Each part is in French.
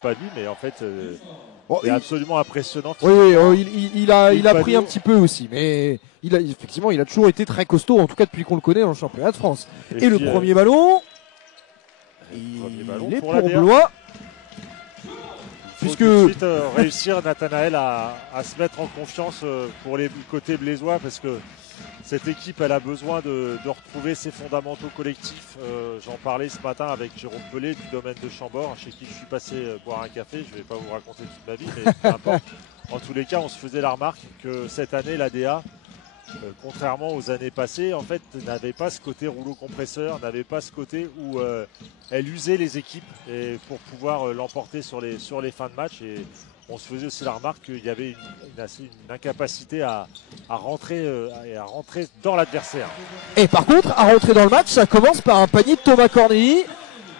pas lui, mais en fait, Bon, c'est absolument impressionnant. Oui, il a pris un petit peu aussi, mais effectivement, il a toujours été très costaud, en tout cas depuis qu'on le connaît dans le championnat de France. Et le premier ballon, il est pour Blois. Il faut tout de suite réussir, Nathanaël, à se mettre en confiance pour les côtés blésois, parce que cette équipe, elle a besoin de retrouver ses fondamentaux collectifs. J'en parlais ce matin avec Jérôme Pelé du domaine de Chambord, chez qui je suis passé boire un café. Je ne vais pas vous raconter toute ma vie, mais peu importe. En tous les cas, on se faisait la remarque que cette année, l'ADA, contrairement aux années passées, en fait, n'avait pas ce côté rouleau compresseur, n'avait pas ce côté où elle usait les équipes pour pouvoir l'emporter sur les fins de match. Et on se faisait aussi la remarque qu'il y avait une incapacité à rentrer dans l'adversaire. Et par contre, à rentrer dans le match, ça commence par un panier de Thomas Corneli.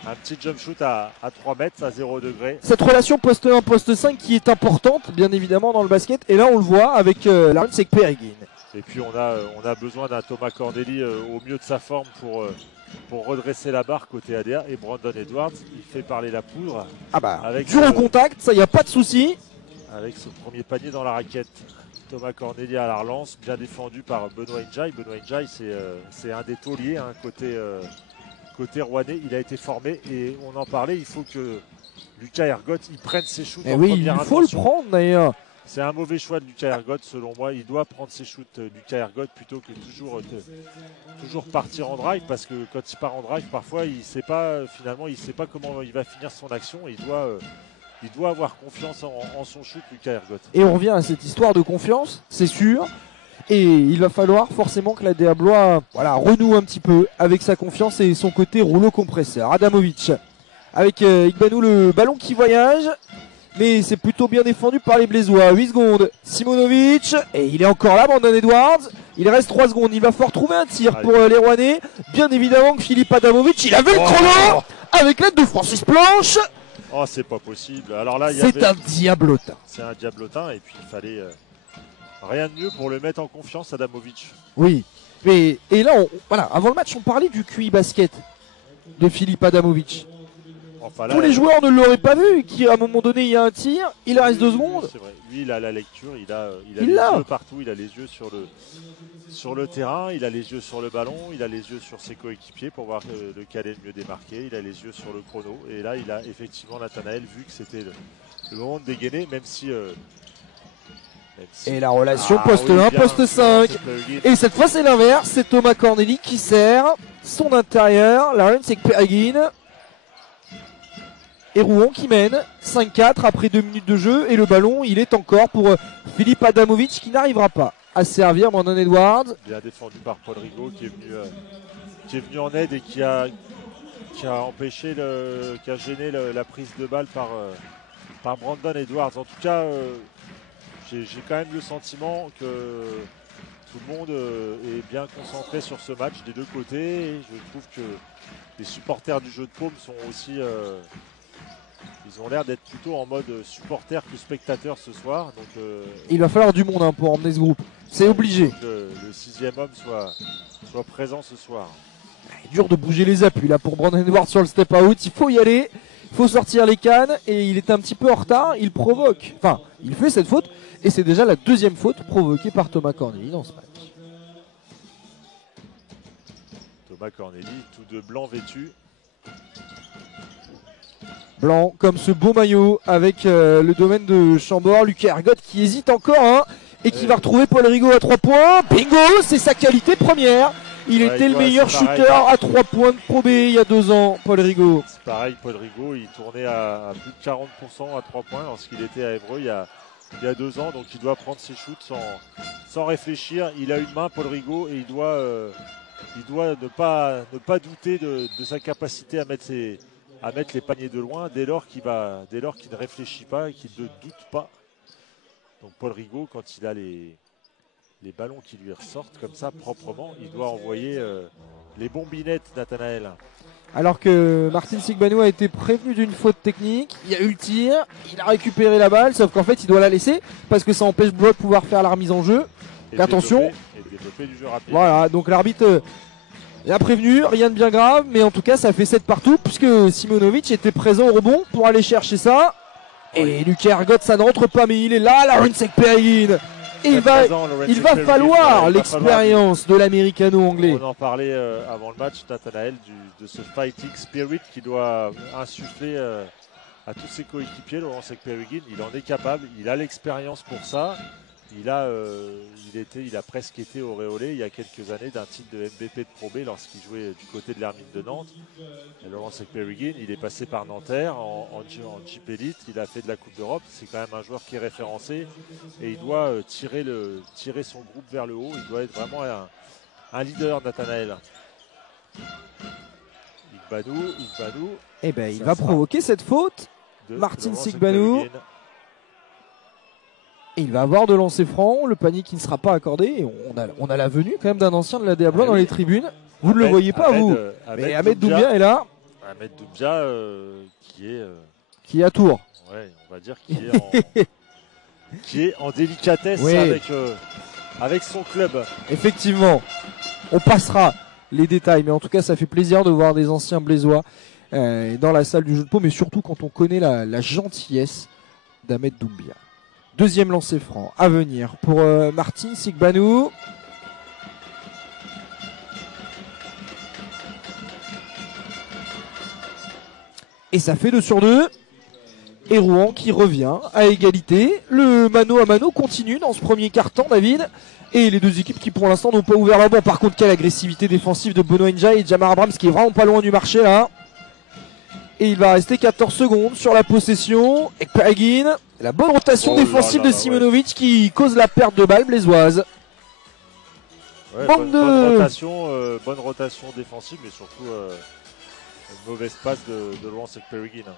Un petit jump shoot à 3 mètres, à 0 degré. Cette relation poste 1, poste 5 qui est importante, bien évidemment, dans le basket. Et là, on le voit avec Laurence Ekperigin. Et puis, on a besoin d'un Thomas Corneli au mieux de sa forme pour redresser la barre côté ADA. Et Brandon Edwards, il fait parler la poudre. Dur au contact, ça, il n'y a pas de souci. Avec ce premier panier dans la raquette. Thomas Corneli à la relance, bien défendu par Benoît N'Diaye. Benoît N'Diaye, c'est un des tauliers, côté rouennais. Il a été formé et on en parlait. Il faut que Lucas Ergotte il prenne ses shoots en première intention. Il faut le prendre d'ailleurs. C'est un mauvais choix de Lucas Ergotte selon moi. Il doit prendre ses shoots, Lucas Ergotte, plutôt que toujours partir en drive, parce que quand il part en drive, parfois il sait pas comment il va finir son action. Il doit avoir confiance en son shoot, Lucas Ergotte. Et on revient à cette histoire de confiance, c'est sûr. Et il va falloir forcément que la DA Blois renoue un petit peu avec sa confiance et son côté rouleau compresseur. Adamovic avec Igbanou, le ballon qui voyage. Mais c'est plutôt bien défendu par les Blésois. 8 secondes. Simonovic. Et il est encore là, Brandon Edwards. Il reste 3 secondes. Il va falloir trouver un tir pour les Rouennais. Bien évidemment que Philippe Adamovic, il avait le chrono avec l'aide de Francis Planche. Oh, c'est pas possible. Alors là, c'est un diablotin. C'est un diablotin. Et puis il fallait rien de mieux pour le mettre en confiance, Adamovic. Oui. Et là, avant le match, on parlait du QI basket de Philippe Adamovic. Enfin, là, tous les joueurs ne l'auraient pas vu, à un moment donné il y a un tir, il reste 2 secondes. C'est vrai. Lui il a la lecture, il a les yeux partout, il a les yeux sur le terrain, il a les yeux sur le ballon, il a les yeux sur ses coéquipiers pour voir lequel est le mieux démarqué, il a les yeux sur le chrono. Et là il a effectivement, Nathanaël, vu que c'était le moment de dégainer, même si et la relation poste 1, poste 5. Et cette fois c'est l'inverse, c'est Thomas Corneli qui sert son intérieur, Laurence Ekperigin. Et Rouen qui mène 5-4 après 2 minutes de jeu. Et le ballon, il est encore pour Philippe Adamovic qui n'arrivera pas à servir Brandon Edwards. Bien défendu par Paul Rigaud qui est venu en aide et qui a empêché, qui a gêné la prise de balle par Brandon Edwards. En tout cas, j'ai quand même le sentiment que tout le monde est bien concentré sur ce match des deux côtés. Et je trouve que les supporters du jeu de paume sont aussi... ils ont l'air d'être plutôt en mode supporter que spectateur ce soir. Donc, il va falloir du monde pour emmener ce groupe. C'est obligé. Que le 6e homme soit présent ce soir. Il est dur de bouger les appuis là pour Brandon Edwards sur le step out. Il faut y aller. Il faut sortir les cannes. Et il est un petit peu en retard. Il provoque. Enfin, il fait cette faute. Et c'est déjà la 2e faute provoquée par Thomas Corneli dans ce match. Thomas Corneli, tout de blanc vêtu. Blanc comme ce beau maillot avec le domaine de Chambord. Lucas Ergotte qui hésite encore et qui va retrouver Paul Rigaud à 3 points. Bingo, c'est sa qualité première. Il était le meilleur shooter à 3 points de Pro B il y a 2 ans, Paul Rigaud. C'est pareil, Paul Rigaud, il tournait à plus de 40% à 3 points lorsqu'il était à Évreux il y a 2 ans. Donc il doit prendre ses shoots sans réfléchir. Il a une main, Paul Rigaud, et il doit ne pas douter de sa capacité à mettre les paniers de loin dès lors qu'il ne réfléchit pas et qu'il ne doute pas. Donc Paul Rigaud, quand il a les ballons qui lui ressortent comme ça proprement, il doit envoyer les bombinettes, Nathanaël. Alors que Martin Sigbanou a été prévenu d'une faute technique, il y a eu le tir, il a récupéré la balle, sauf qu'en fait il doit la laisser parce que ça empêche Blois de pouvoir faire la remise en jeu. Et attention, développer du jeu rapide. Voilà, donc l'arbitre l'a prévenu, rien de bien grave, mais en tout cas ça fait 7 partout puisque Simonovic était présent au rebond pour aller chercher ça. Et Lucas Ergots, ça ne rentre pas, mais il est là, Lawrence Ekperigin. Et il va falloir l'expérience de l'américano-anglais. On en parlait avant le match, Nathanaël, de ce fighting spirit qui doit insuffler à tous ses coéquipiers. Lawrence Ekperigin, il en est capable, il a l'expérience pour ça. Il a presque été auréolé il y a quelques années d'un titre de MVP de Pro B lorsqu'il jouait du côté de l'Hermine de Nantes. Et Lawrence Ekperigin, il est passé par Nanterre en Jeep Elite, il a fait de la Coupe d'Europe. C'est quand même un joueur qui est référencé et il doit tirer son groupe vers le haut. Il doit être vraiment un leader, Nathanaël. Igbanou. Eh ben, il va provoquer cette faute. Martin Sigbanou. Et il va avoir de lancer franc, le panier qui ne sera pas accordé. Et on a la venue quand même d'un ancien de la Diablo dans les tribunes. Vous ne le voyez pas, vous. Mais Ahmed Doumbia est là. Ahmed Doumbia qui est à Tours. Ouais, on va dire qui est en délicatesse avec son club. Effectivement, on passera les détails, mais en tout cas, ça fait plaisir de voir des anciens blésois dans la salle du jeu de paume, mais surtout quand on connaît la gentillesse d'Ahmed Doumbia. Deuxième lancer franc à venir pour Martin Sigbanou. Et ça fait 2 sur 2. Et Rouen qui revient à égalité. Le mano à mano continue dans ce premier quart-temps, David. Et les deux équipes qui pour l'instant n'ont pas ouvert la banc. Par contre, quelle agressivité défensive de Benoît N'Djaye et Jamar Abrams qui est vraiment pas loin du marché là. Et il va rester 14 secondes sur la possession. Ekperigin. La bonne rotation défensive de Simonovic qui cause la perte de balle blésoise. Ouais, bonne rotation défensive, mais surtout une mauvaise passe de Lawrence Ekperigin.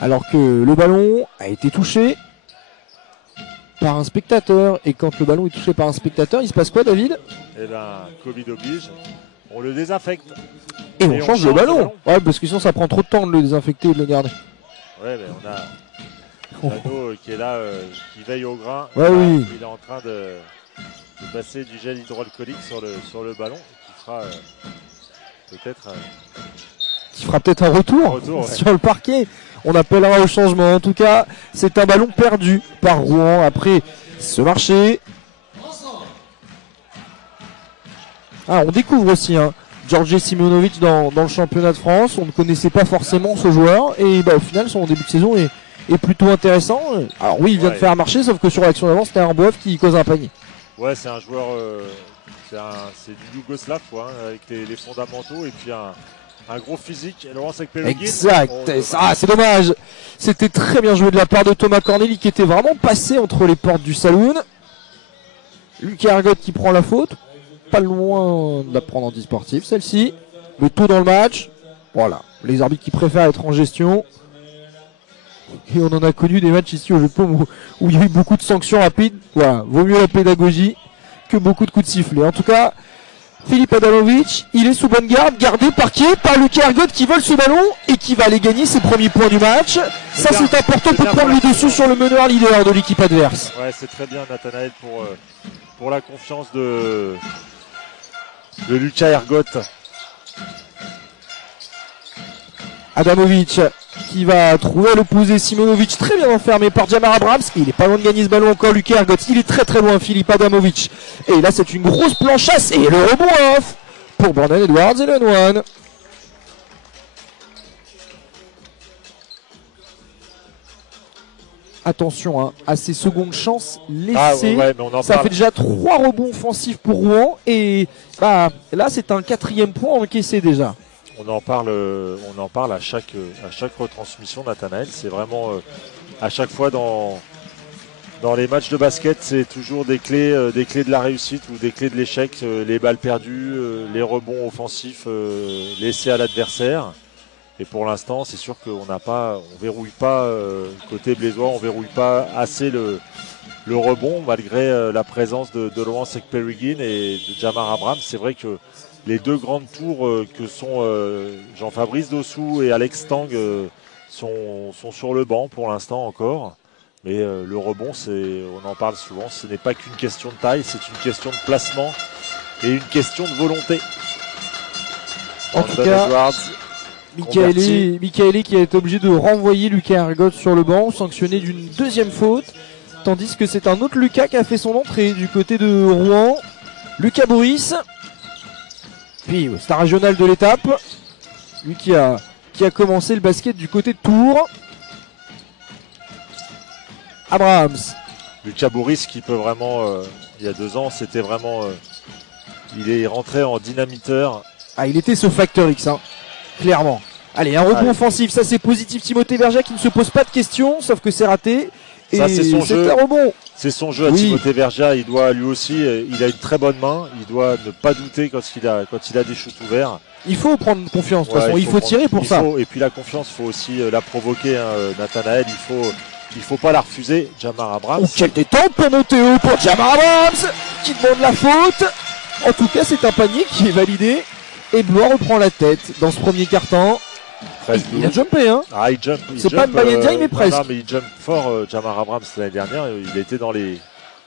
Alors que le ballon a été touché par un spectateur. Et quand le ballon est touché par un spectateur, il se passe quoi, David? Eh bien, Covid oblige. On le désinfecte. Et on change le ballon. Ouais, parce que sinon ça prend trop de temps de le désinfecter et de le garder. Ouais, mais on a Lano qui est là, qui veille au grain. Ouais, oui. Il est en train de passer du gel hydroalcoolique sur le ballon, qui fera peut-être un retour sur le parquet. On appellera au changement. En tout cas, c'est un ballon perdu par Rouen après ce marché. Ah, on découvre aussi Georgi Simonovic dans le championnat de France. On ne connaissait pas forcément ce joueur. Et au final, son début de saison est plutôt intéressant. Alors oui, il vient de faire un marché, sauf que sur l'action d'avant, c'était un Boeuf qui cause un panier. Ouais, c'est un joueur, c'est du Yougoslave, quoi, avec les fondamentaux et puis un gros physique. Lawrence Ekperigin. Exact. C'est dommage. C'était très bien joué de la part de Thomas Corneli qui était vraiment passé entre les portes du saloon. Lucas Ergots qui prend la faute. Pas loin de la prendre en anti-sportif, celle-ci. Mais tôt dans le match. Voilà. Les arbitres qui préfèrent être en gestion. Et on en a connu des matchs ici au jeu de paume où il y a eu beaucoup de sanctions rapides. Voilà. Vaut mieux la pédagogie que beaucoup de coups de sifflet. En tout cas, Filip Adamovic, il est sous bonne garde, gardé par Lucas Ergots qui vole ce ballon et qui va aller gagner ses premiers points du match. Ça, c'est important pour prendre le dessus sur le meneur leader de l'équipe adverse. Ouais, c'est très bien, Nathanaël, pour la confiance de Lucas Ergots. Adamovic qui va trouver l'opposé. Simonovic très bien enfermé par Jamar Abrams. Il est pas loin de gagner ce ballon encore. Lucas Ergots, il est très très loin. Filip Adamovic. Et là c'est une grosse planchasse et le rebond off pour Brandon Edwards et le One. Attention à ces secondes chances laissées. Ça fait déjà 3 rebonds offensifs pour Rouen. Et là c'est un 4e point encaissé déjà. On en parle à chaque retransmission, Nathanaël. C'est vraiment à chaque fois dans les matchs de basket, c'est toujours des clés de la réussite ou des clés de l'échec. Les balles perdues, les rebonds offensifs laissés à l'adversaire. Et pour l'instant, c'est sûr qu'on verrouille pas côté blésois, on verrouille pas assez le rebond malgré la présence de Lawrence Ekperigin et de Jamar Abrams. C'est vrai que les deux grandes tours que sont Jean-Fabrice Dossou et Alex Tang sont sur le banc pour l'instant encore. Mais le rebond, on en parle souvent, ce n'est pas qu'une question de taille, c'est une question de placement et une question de volonté. En tout cas, Edwards, Michaeli qui a été obligé de renvoyer Lucas Ergotte sur le banc, sanctionné d'une deuxième faute. Tandis que c'est un autre Lucas qui a fait son entrée du côté de Rouen. Lucas Boris. Puis star régional de l'étape. Lui qui a commencé le basket du côté de Tours. Abrahams. Lucas Boris qui peut vraiment, il y a 2 ans, c'était vraiment... il est rentré en dynamiteur. Ah, il était ce facteur X, hein, clairement. Allez, un rebond offensif, ça c'est positif. Timothée Verja qui ne se pose pas de questions, sauf que c'est raté. Et ça, c'est son jeu. Un rebond. C'est son jeu à Timothée Verja. Il doit lui aussi, il a une très bonne main. Il doit ne pas douter quand il a des shoots ouverts. Il faut prendre confiance. De toute façon, il faut tirer pour ça. Et puis la confiance, il faut aussi la provoquer. Nathanaël, il faut pas la refuser. Jamar Abrams. Oh, quelle détente pour Théo pour Jamar Abrams qui demande la faute. En tout cas, c'est un panier qui est validé. Et Blois reprend la tête dans ce premier quart-temps. Il a jumpé, hein. Ah, il jump. C'est pas Mbaye mais presque. Non, mais il jump fort, Jamar Abrams l'année dernière.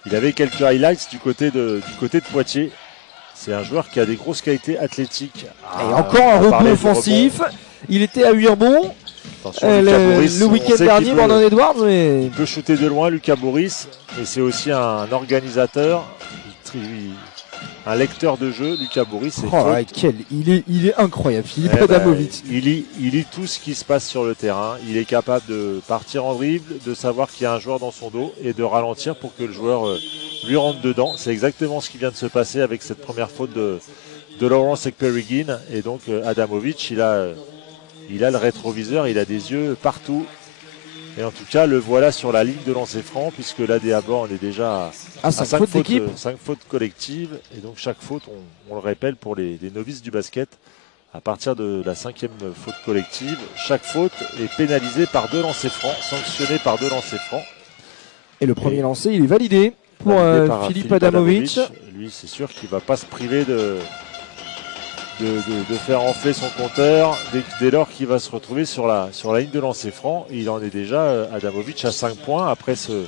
Il avait quelques highlights du côté de Poitiers. C'est un joueur qui a des grosses qualités athlétiques. Et encore un rebond offensif. Il était à 8 rebonds. Le week-end dernier, Brandon Edwards. Mais... Il peut shooter de loin, Lucas Boris. Et c'est aussi un organisateur. Un lecteur de jeu, Lucas Boris. Il est incroyable, Philippe Adamovic. Il lit tout ce qui se passe sur le terrain. Il est capable de partir en dribble, de savoir qu'il y a un joueur dans son dos et de ralentir pour que le joueur lui rentre dedans. C'est exactement ce qui vient de se passer avec cette première faute de Laurence Ekperigin. Et donc Adamovic, il a le rétroviseur, il a des yeux partout. Et en tout cas, le voilà sur la ligne de lancer franc, puisque là, on est déjà à 5 fautes collectives. Et donc, chaque faute, on le rappelle pour les novices du basket, à partir de la 5e faute collective, chaque faute est pénalisée par 2 lancers francs, sanctionnée par 2 lancers francs. Et le premier lancer, il est validé pour Philippe Adamovic. Lui, c'est sûr qu'il ne va pas se priver de faire enfler son compteur dès lors qu'il va se retrouver sur la ligne de lancer franc. Il en est déjà, Adamovic, à 5 points après ce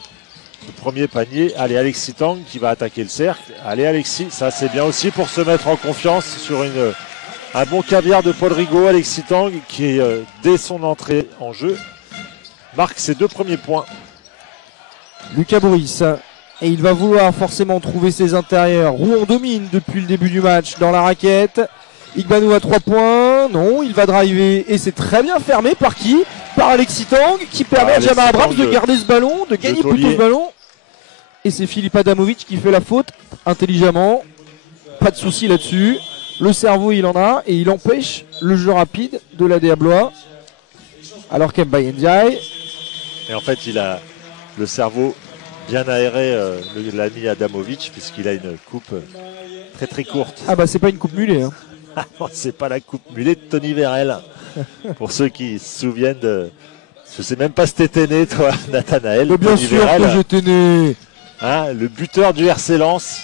premier panier. Allez, Alexis Tang qui va attaquer le cercle. Allez, Alexis, ça c'est bien aussi pour se mettre en confiance sur un bon caviar de Paul Rigaud. Alexis Tang qui, dès son entrée en jeu, marque ses 2 premiers points. Lucas Boris. Et il va vouloir forcément trouver ses intérieurs. Rouen domine depuis le début du match dans la raquette. Igbanou à 3 points, non, il va driver et c'est très bien fermé par qui? Par Alexis Tang qui permet à Jamar Abrams de garder ce ballon, de gagner plutôt ce ballon. Et c'est Philippe Adamovic qui fait la faute intelligemment, pas de souci là-dessus. Le cerveau il en a et il empêche le jeu rapide de la Blois. Alors qu'Mbaye Ndiaye. Et en fait il a le cerveau bien aéré, l'ami Adamovic, puisqu'il a une coupe très très courte. Ah bah c'est pas une coupe mulet, hein. C'est pas la coupe mulet de Tony Vérel. Pour ceux qui se souviennent de... Je sais même pas si t'étais né, toi, Nathanaël. Mais bien sûr que j'étais né. Hein, le buteur du RC Lens.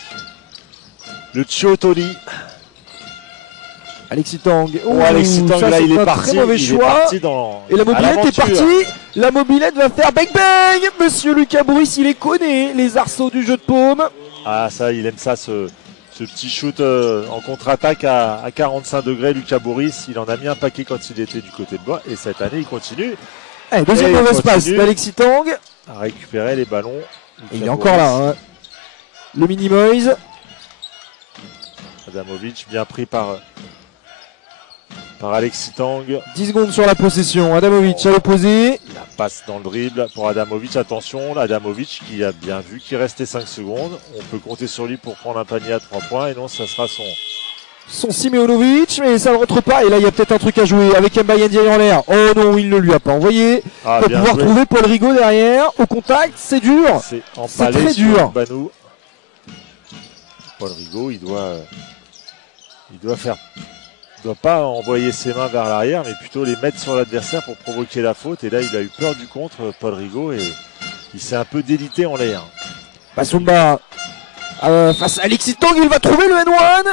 Le Chio Tony. Alexis Tang. Alexis Tang, là, il est parti. Très mauvais choix. Et la mobilette est partie. La mobilette va faire bang bang. Monsieur Lucas Boris, il les connaît, les arceaux du jeu de paume. Ah, ça, il aime ça, ce petit shoot en contre-attaque à 45 degrés. Lucas Boris, il en a mis un paquet quand il était du côté de Blois. Et cette année, il continue. Deuxième mauvaise passe d'Alexis Tang. À récupérer les ballons. Et il est encore là. Hein. Le mini-moise. Adamovic, bien pris par Alexis Tang. 10 secondes sur la possession. Adamovic à l'opposé. La passe dans le dribble pour Adamovic. Attention, Adamovic qui a bien vu qu'il restait 5 secondes. On peut compter sur lui pour prendre un panier à 3 points. Et non, ça sera son Simeonovic, mais ça ne rentre pas. Et là, il y a peut-être un truc à jouer avec Mbaye Ndiaye en l'air. Oh non, il ne lui a pas envoyé. On va pouvoir trouver Paul Rigaud derrière. Au contact, c'est dur. C'est très dur. Banou. Paul Rigaud, il doit pas envoyer ses mains vers l'arrière, mais plutôt les mettre sur l'adversaire pour provoquer la faute. Et là, il a eu peur du contre, Paul Rigaud, et il s'est un peu délité en l'air. Basumba face à Alexis Tang, il va trouver le N1.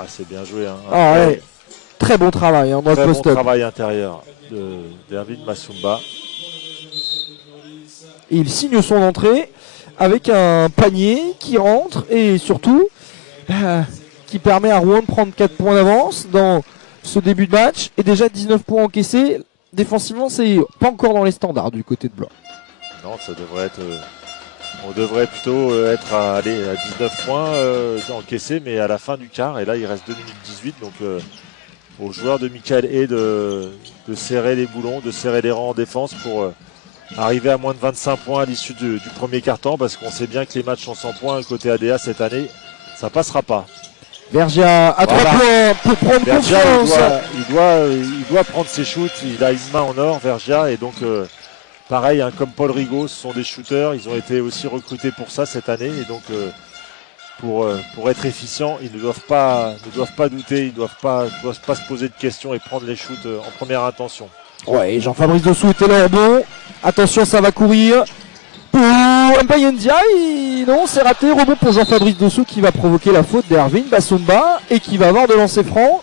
Ah, c'est bien joué. Hein. Ouais. Très bon travail dans le post-up. Très bon travail intérieur d'Erwin Masumba. Et il signe son entrée avec un panier qui rentre et surtout qui permet à Rouen de prendre 4 points d'avance dans ce début de match et déjà 19 points encaissés. Défensivement, c'est pas encore dans les standards du côté de Blois. Non, ça devrait être. On devrait plutôt être à 19 points encaissés, mais à la fin du quart. Et là, il reste 2 minutes 18. Donc, aux joueurs de Michael Hay de serrer les boulons, de serrer les rangs en défense pour arriver à moins de 25 points à l'issue du premier quart-temps. Parce qu'on sait bien que les matchs sont 100 points côté ADA cette année. Ça passera pas. Vergia à 3 points pour prendre Vergia, confiance. il doit prendre ses shoots. Il a une main en or, Vergia. Et donc, pareil, hein, comme Paul Rigaud, ce sont des shooters. Ils ont été aussi recrutés pour ça cette année. Et donc, pour être efficients, ils ne doivent pas douter. Ils ne doivent pas se poser de questions et prendre les shoots en première intention. Ouais, Jean-Fabrice Dossou était là, bon. Attention, ça va courir. Pour Mbayendia, non, c'est raté. Rebond pour Jean-Fabrice Dossou qui va provoquer la faute d'Erwin Bassumba et qui va avoir de lancer franc.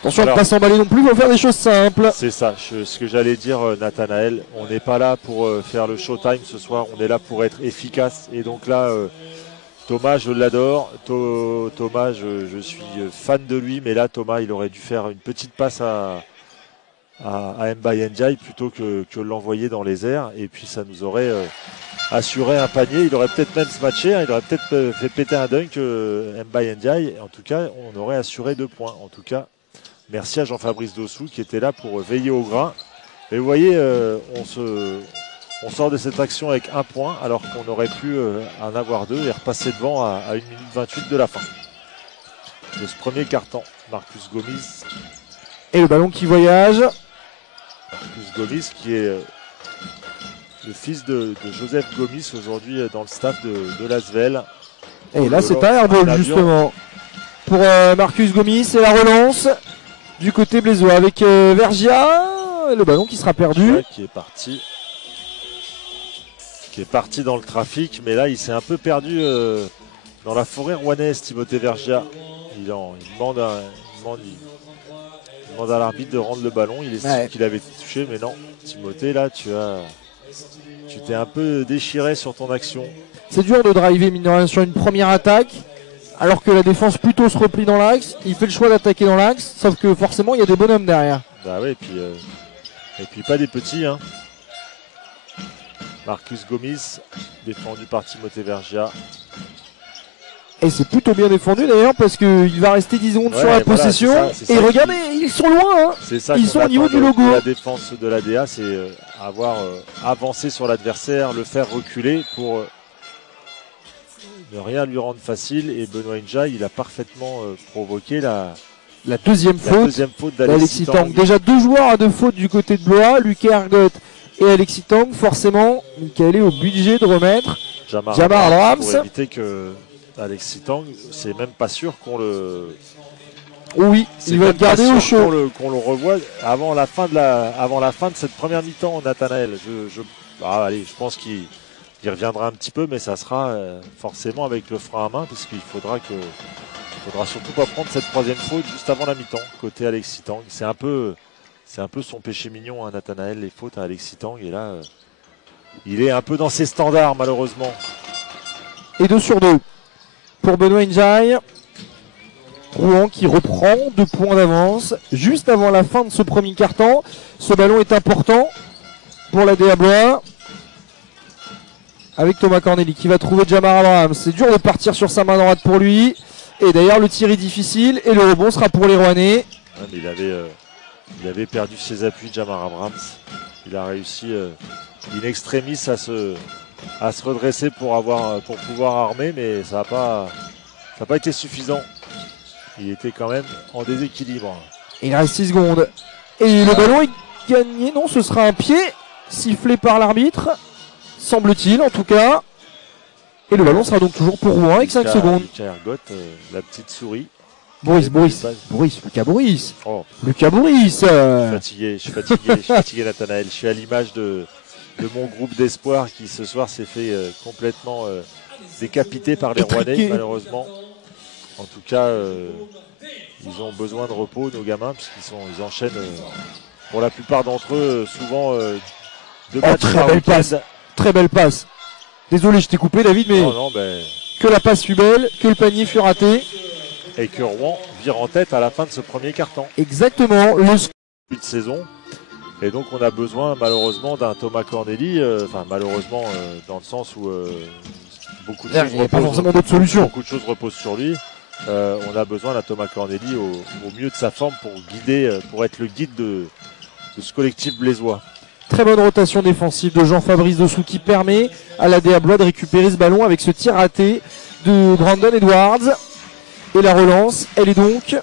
Attention, ne pas s'emballer non plus, il faut faire des choses simples. C'est ça, ce que j'allais dire, Nathanaël. On n'est pas là pour faire le showtime ce soir, on est là pour être efficace. Et donc là, Thomas, je l'adore. Thomas, je suis fan de lui, mais là, Thomas, il aurait dû faire une petite passe à Mbayendia plutôt que l'envoyer dans les airs. Et puis, ça nous aurait assuré un panier. Il aurait peut-être même matché, il aurait peut-être fait péter un dunk Mbayendia. En tout cas, on aurait assuré 2 points. En tout cas, merci à Jean-Fabrice Dossou qui était là pour veiller au grain. Et vous voyez, on sort de cette action avec 1 point alors qu'on aurait pu en avoir 2 et repasser devant à 1 minute 28 de la fin. De ce premier quart-temps, Marcus Gomis. Et le ballon qui voyage. Marcus Gomis qui est le fils de Joseph Gomis aujourd'hui dans le staff de l'Asvel. Et là, c'est un airball justement pour Marcus Gomis et la relance du côté blésois avec Vergia, le ballon qui sera perdu. Ouais, qui est parti dans le trafic, mais là il s'est un peu perdu dans la forêt rouennaise, Timothée Vergia. Il demande à l'arbitre de rendre le ballon, il estime qu'il avait touché, mais non. Timothée, là tu t'es un peu déchiré sur ton action. C'est dur de driver mine de rien sur une première attaque. Alors que la défense plutôt se replie dans l'axe, il fait le choix d'attaquer dans l'axe, sauf que forcément il y a des bonhommes derrière. Bah ouais, et puis pas des petits. Hein. Marcus Gomis, défendu par Timothée Vergia. Et c'est plutôt bien défendu d'ailleurs parce qu'il va rester 10 secondes sur la possession. Et regardez, ils sont loin. Hein. C'est ça ils sont au niveau du logo. La défense de l'ADA, c'est avoir avancé sur l'adversaire, le faire reculer pour ne rien lui rendre facile. Et Benoît N'Diaye, il a parfaitement provoqué la deuxième faute d'Alexis Tang. Déjà 2 joueurs à 2 fautes du côté de Blois, Lucas Ergot et Alexis Tang. Forcément, Michael est obligé de remettre Jamar Abrams. Pour éviter que Alexis Tang, c'est même pas sûr qu'on le... Oui, il va être gardé au chaud. Qu'on le revoie avant la fin de cette première mi-temps, Nathanaël. Allez, je pense qu'il reviendra un petit peu, mais ça sera forcément avec le frein à main, parce qu'il faudra surtout pas prendre cette 3e faute juste avant la mi-temps, côté Alexis Tang. C'est un peu son péché mignon, hein, Nathanaël, les fautes à Alexis Tang. Et là, il est un peu dans ses standards, malheureusement. Et 2 sur 2 pour Benoît N'Diaye. Rouen qui reprend 2 points d'avance juste avant la fin de ce premier quart-temps. Ce ballon est important pour la DA Blois. Avec Thomas Corneli qui va trouver Jamar Abraham. C'est dur de partir sur sa main droite pour lui. Et d'ailleurs le tir est difficile et le rebond sera pour les Rouennais. Ouais, mais il avait perdu ses appuis, Jamar Abraham. Il a réussi in extremis à se redresser pour pouvoir armer, mais ça n'a pas été suffisant. Il était quand même en déséquilibre. Il reste 6 secondes. Et le ballon est gagné. Non, ce sera un pied sifflé par l'arbitre. Semble-t-il, en tout cas. Et le ballon sera donc toujours pour Rouen avec 5 secondes. Lucas Ergot, la petite souris. Lucas Boris. Oh. Lucas Boris. Je suis fatigué, Nathanaël. Je suis à l'image de mon groupe d'espoir qui ce soir s'est fait complètement décapité par les Rouennais, malheureusement. En tout cas, ils ont besoin de repos, nos gamins, puisqu'ils enchaînent, pour la plupart d'entre eux, souvent 2 matchs par week-end. Très belle passe. Désolé, je t'ai coupé, David, mais non, que la passe fut belle, que le panier fut raté. et que Rouen vire en tête à la fin de ce premier quart-temps. Exactement. Le De saison. Et donc on a besoin malheureusement d'un Thomas Corneli, malheureusement dans le sens où beaucoup de choses pas forcément d'autres solutions. Beaucoup de choses reposent sur lui. On a besoin d'un Thomas Corneli au mieux de sa forme pour guider, pour être le guide de ce collectif blésois. Très bonne rotation défensive de Jean-Fabrice Dossou qui permet à la Blois de récupérer ce ballon avec ce tir raté de Brandon Edwards. Et la relance, elle est donc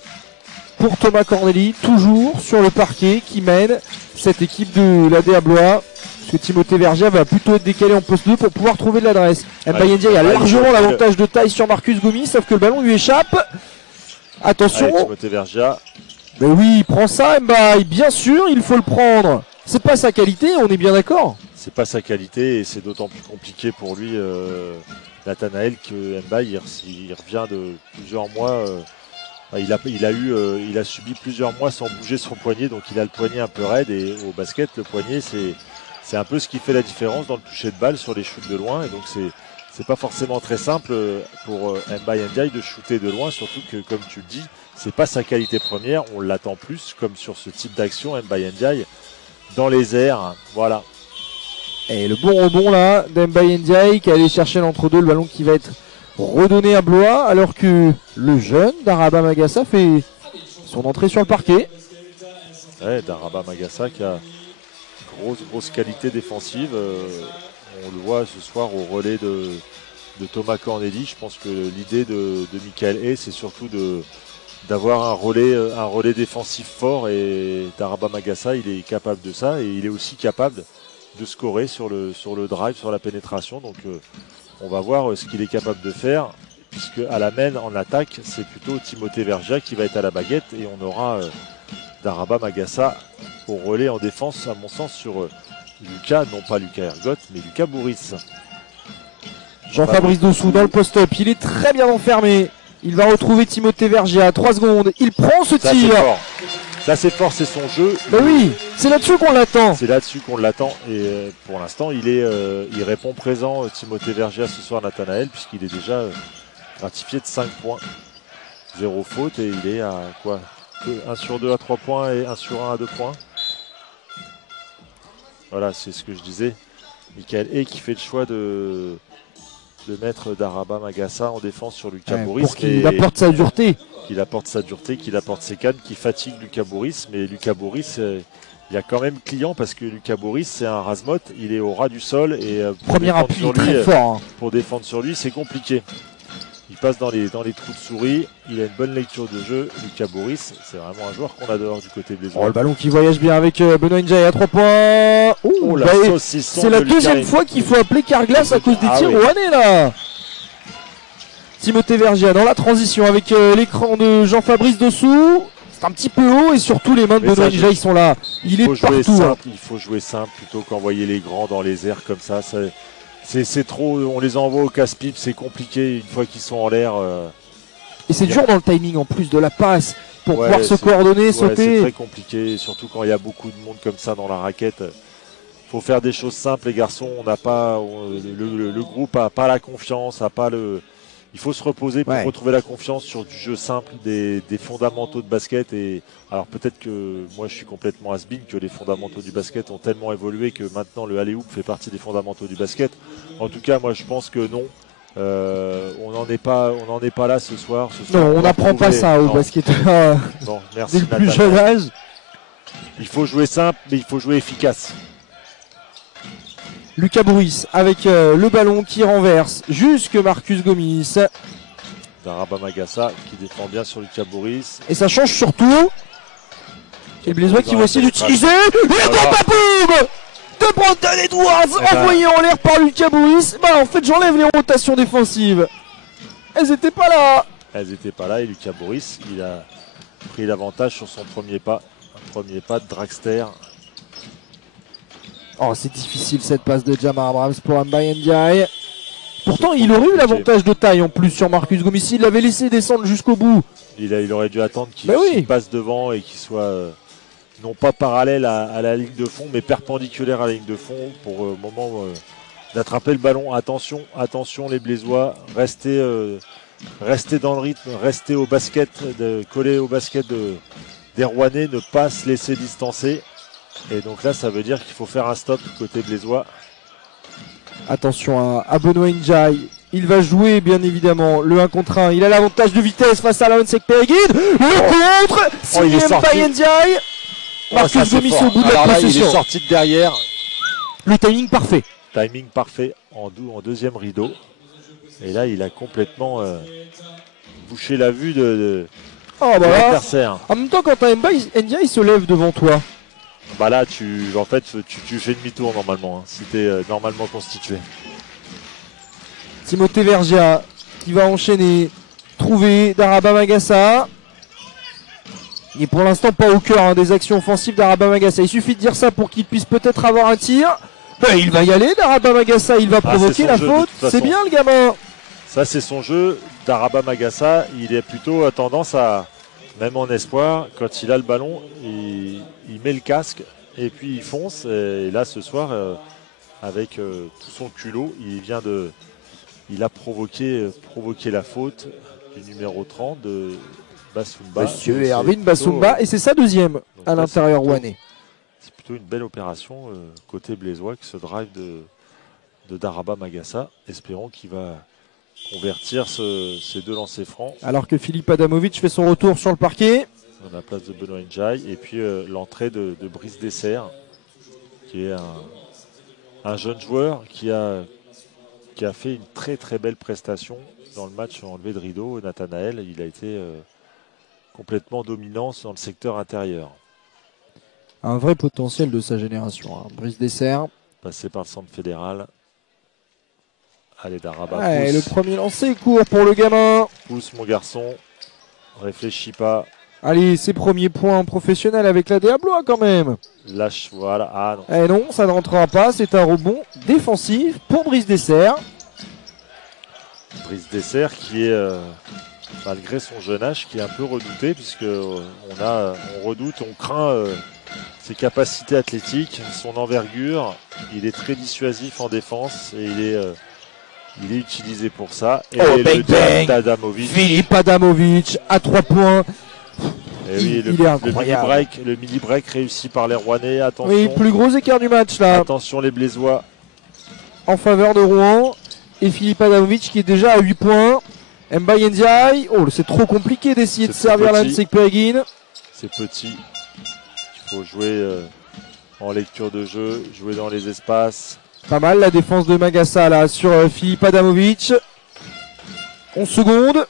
pour Thomas Corneli, toujours sur le parquet qui mène cette équipe de la Blois. Parce que Timothée Vergia va plutôt être décalé en poste 2 pour pouvoir trouver de l'adresse. Mbaye Ndiaye a largement l'avantage de taille sur Marcus Gomis, sauf que le ballon lui échappe. Attention. Allez, Timothée Vergia. Mais oui, il prend ça Mbaye, bien sûr, il faut le prendre. C'est pas sa qualité, on est bien d'accord. C'est pas sa qualité et c'est d'autant plus compliqué pour lui, Nathanaël, que Mbaye, il revient de plusieurs mois. Il a subi plusieurs mois sans bouger son poignet, donc il a le poignet un peu raide et au basket, le poignet, c'est un peu ce qui fait la différence dans le toucher de balle sur les shoots de loin. Et donc c'est pas forcément très simple pour Mbaye Ndiaye de shooter de loin, surtout que comme tu le dis, c'est pas sa qualité première. On l'attend plus, comme sur ce type d'action, Mbaye Ndiaye dans les airs. Voilà. Et le bon rebond là d'Mbaye Ndiaye qui allait chercher l'entre-deux, le ballon qui va être redonné à Blois, alors que le jeune Daraba Magassa fait son entrée sur le parquet. Ouais, Daraba Magassa qui a grosse qualité défensive. On le voit ce soir au relais de Thomas Corneli. Je pense que l'idée de Michael Hay, c'est surtout d'avoir un relais défensif fort, et Daraba Magassa, il est capable de ça, et il est aussi capable de scorer sur le drive, sur la pénétration. Donc on va voir ce qu'il est capable de faire, puisque à la main en attaque, c'est plutôt Timothée Vergia qui va être à la baguette, et on aura Daraba Magassa au relais en défense, à mon sens, sur Lucas, non pas Lucas Ergotte, mais Lucas Bourris. Jean-Fabrice Dossou dans le post-up, il est très bien enfermé. Il va retrouver Timothée Vergia à 3 secondes. Il prend ce tir. Ça c'est fort, c'est son jeu. Ben oui, c'est là-dessus qu'on l'attend. C'est là-dessus qu'on l'attend. Et pour l'instant, il répond présent, Timothée Vergia, ce soir, Nathanaël, puisqu'il est déjà gratifié de 5 points. 0 faute, et il est à quoi, 1 sur 2 à 3 points et 1 sur 1 à 2 points. Voilà, c'est ce que je disais. Michael Hay qui fait le choix de mettre Daraba Magassa en défense sur Lucas Bourris. Pour qu'il apporte sa dureté. Qu'il apporte sa dureté, qu'il apporte ses cannes, qui fatigue Lucas Bourris. Mais Lucas Bourris, il y a quand même client, parce que Lucas Bourris, c'est un rasmote, il est au ras du sol. Et premier appui très fort. Hein. Pour défendre sur lui, c'est compliqué. Il passe dans les trous de souris, il a une bonne lecture de jeu. Lucas Bourris, c'est vraiment un joueur qu'on adore du côté des autres. Le ballon qui voyage bien avec Benoît Ndiaye à 3 points. C'est la deuxième fois qu'il faut appeler Carglass à cause des tirs rouennais là. Timothée Vergia dans la transition avec l'écran de Jean-Fabrice Dossou. C'est un petit peu haut, et surtout les mains de Benoît Ndiaye sont là. Il est partout. Il faut jouer simple plutôt qu'envoyer les grands dans les airs comme ça. C'est trop, on les envoie au casse-pipe, c'est compliqué une fois qu'ils sont en l'air. Et c'est dur dans le timing en plus de la passe pour pouvoir se coordonner, sauter. C'est très compliqué, surtout quand il y a beaucoup de monde comme ça dans la raquette. Il faut faire des choses simples, les garçons. On n'a pas, le groupe n'a pas la confiance, il faut se reposer pour retrouver la confiance sur du jeu simple, des fondamentaux de basket. Et alors peut-être que moi je suis complètement has-been, que les fondamentaux du basket ont tellement évolué que maintenant le alley-oop fait partie des fondamentaux du basket. En tout cas, moi je pense que non. On n'en est pas là ce soir. Non, on n'apprend pas ça au basket. Bon, merci. Dès le plus jeune âge. Il faut jouer simple, mais il faut jouer efficace. Lucas Bourris avec le ballon qui renverse jusque Marcus Gomis. Daraba Magassa qui défend bien sur Lucas Bourris. Et ça change surtout. Et Blésois qui va essayer d'utiliser le boum de Brandon Edwards envoyé en l'air par Lucas Bourris. En fait, j'enlève les rotations défensives. Elles n'étaient pas là. Et Lucas Bourris, il a pris l'avantage sur son premier pas. Un premier pas de dragster. Oh, c'est difficile cette passe de Jamar Abrams pour Mbaye Ndiaye. Pourtant, il aurait eu l'avantage de taille en plus sur Marcus Gomis. Il l'avait laissé descendre jusqu'au bout. Il aurait dû attendre qu'il passe devant et qu'il soit non pas parallèle à la ligne de fond, mais perpendiculaire à la ligne de fond pour au moment d'attraper le ballon. Attention les Blésois, restez rester dans le rythme, rester au basket, coller au basket des Rouennais, ne pas se laisser distancer. Et donc là, ça veut dire qu'il faut faire un stop côté blésois. Attention à Benoît Ndiaye. Il va jouer bien évidemment le 1 contre 1. Il a l'avantage de vitesse face à Laonsec Pereguine. Le contre, signé Mbaye Ndiaye. Marcus Gomis au bout de la possession. Il est sorti de derrière. Le timing parfait. Timing parfait en deuxième rideau. Et là, il a complètement bouché la vue de l'adversaire. En même temps, quand t'as Mbaye Ndiaye se lève devant toi. Bah là, tu fais demi-tour normalement, hein, si tu es normalement constitué. Timothée Vergia qui va enchaîner. Trouver Daraba Magassa. Il n'est pour l'instant pas au cœur des actions offensives d'Araba Magassa. Il suffit de dire ça pour qu'il puisse peut-être avoir un tir. Ben, il va y aller, Daraba Magassa, il va provoquer la faute. C'est bien le gamin. Ça, c'est son jeu. Daraba Magassa, il est plutôt tendance à, même en espoir, quand il a le ballon, il met le casque et puis il fonce. Et là, ce soir, avec tout son culot, il a provoqué la faute du numéro 30 de Bassoumba. Monsieur Erwin Bassoumba, et c'est sa deuxième à l'intérieur rouennais. C'est plutôt une belle opération côté blésois, que ce drive de Daraba Magassa. Espérons qu'il va convertir ces deux lancers francs. Alors que Philippe Adamovic fait son retour sur le parquet. À la place de Benoît Ndiaye. Et puis l'entrée de Brice Dessert, qui est un jeune joueur qui a fait une très très belle prestation dans le match enlevé de rideau. Nathanaël, il a été complètement dominant dans le secteur intérieur. Un vrai potentiel de sa génération, hein. Brice Dessert. Passé par le centre fédéral. Allez, Daraba, ouais, le premier lancer court pour le gamin. Pousse mon garçon, réfléchis pas. Allez, ses premiers points professionnels avec la DA Blois quand même. Lâche, voilà. Ah non. Eh non, ça ne rentrera pas. C'est un rebond défensif pour Brice Dessert. Brice Dessert qui est, malgré son jeune âge, qui est un peu redouté, puisque on redoute, on craint ses capacités athlétiques, son envergure. Il est très dissuasif en défense et il est utilisé pour ça. Et bang, bang. d'Adamovic. Philippe Adamovic à 3 points. Et oui, il est incroyable. Le mini-break réussi par les Rouennais. Attention. Oui, plus gros écart du match là. Attention les Blésois. En faveur de Rouen. Et Philippe Adamovic qui est déjà à 8 points. Mbaye Ndiaye. Oh, c'est trop compliqué d'essayer de servir Laonsec Pereguine. C'est petit. Il faut jouer en lecture de jeu, jouer dans les espaces. Pas mal la défense de Magassa là sur Philippe Adamovic. 11 secondes.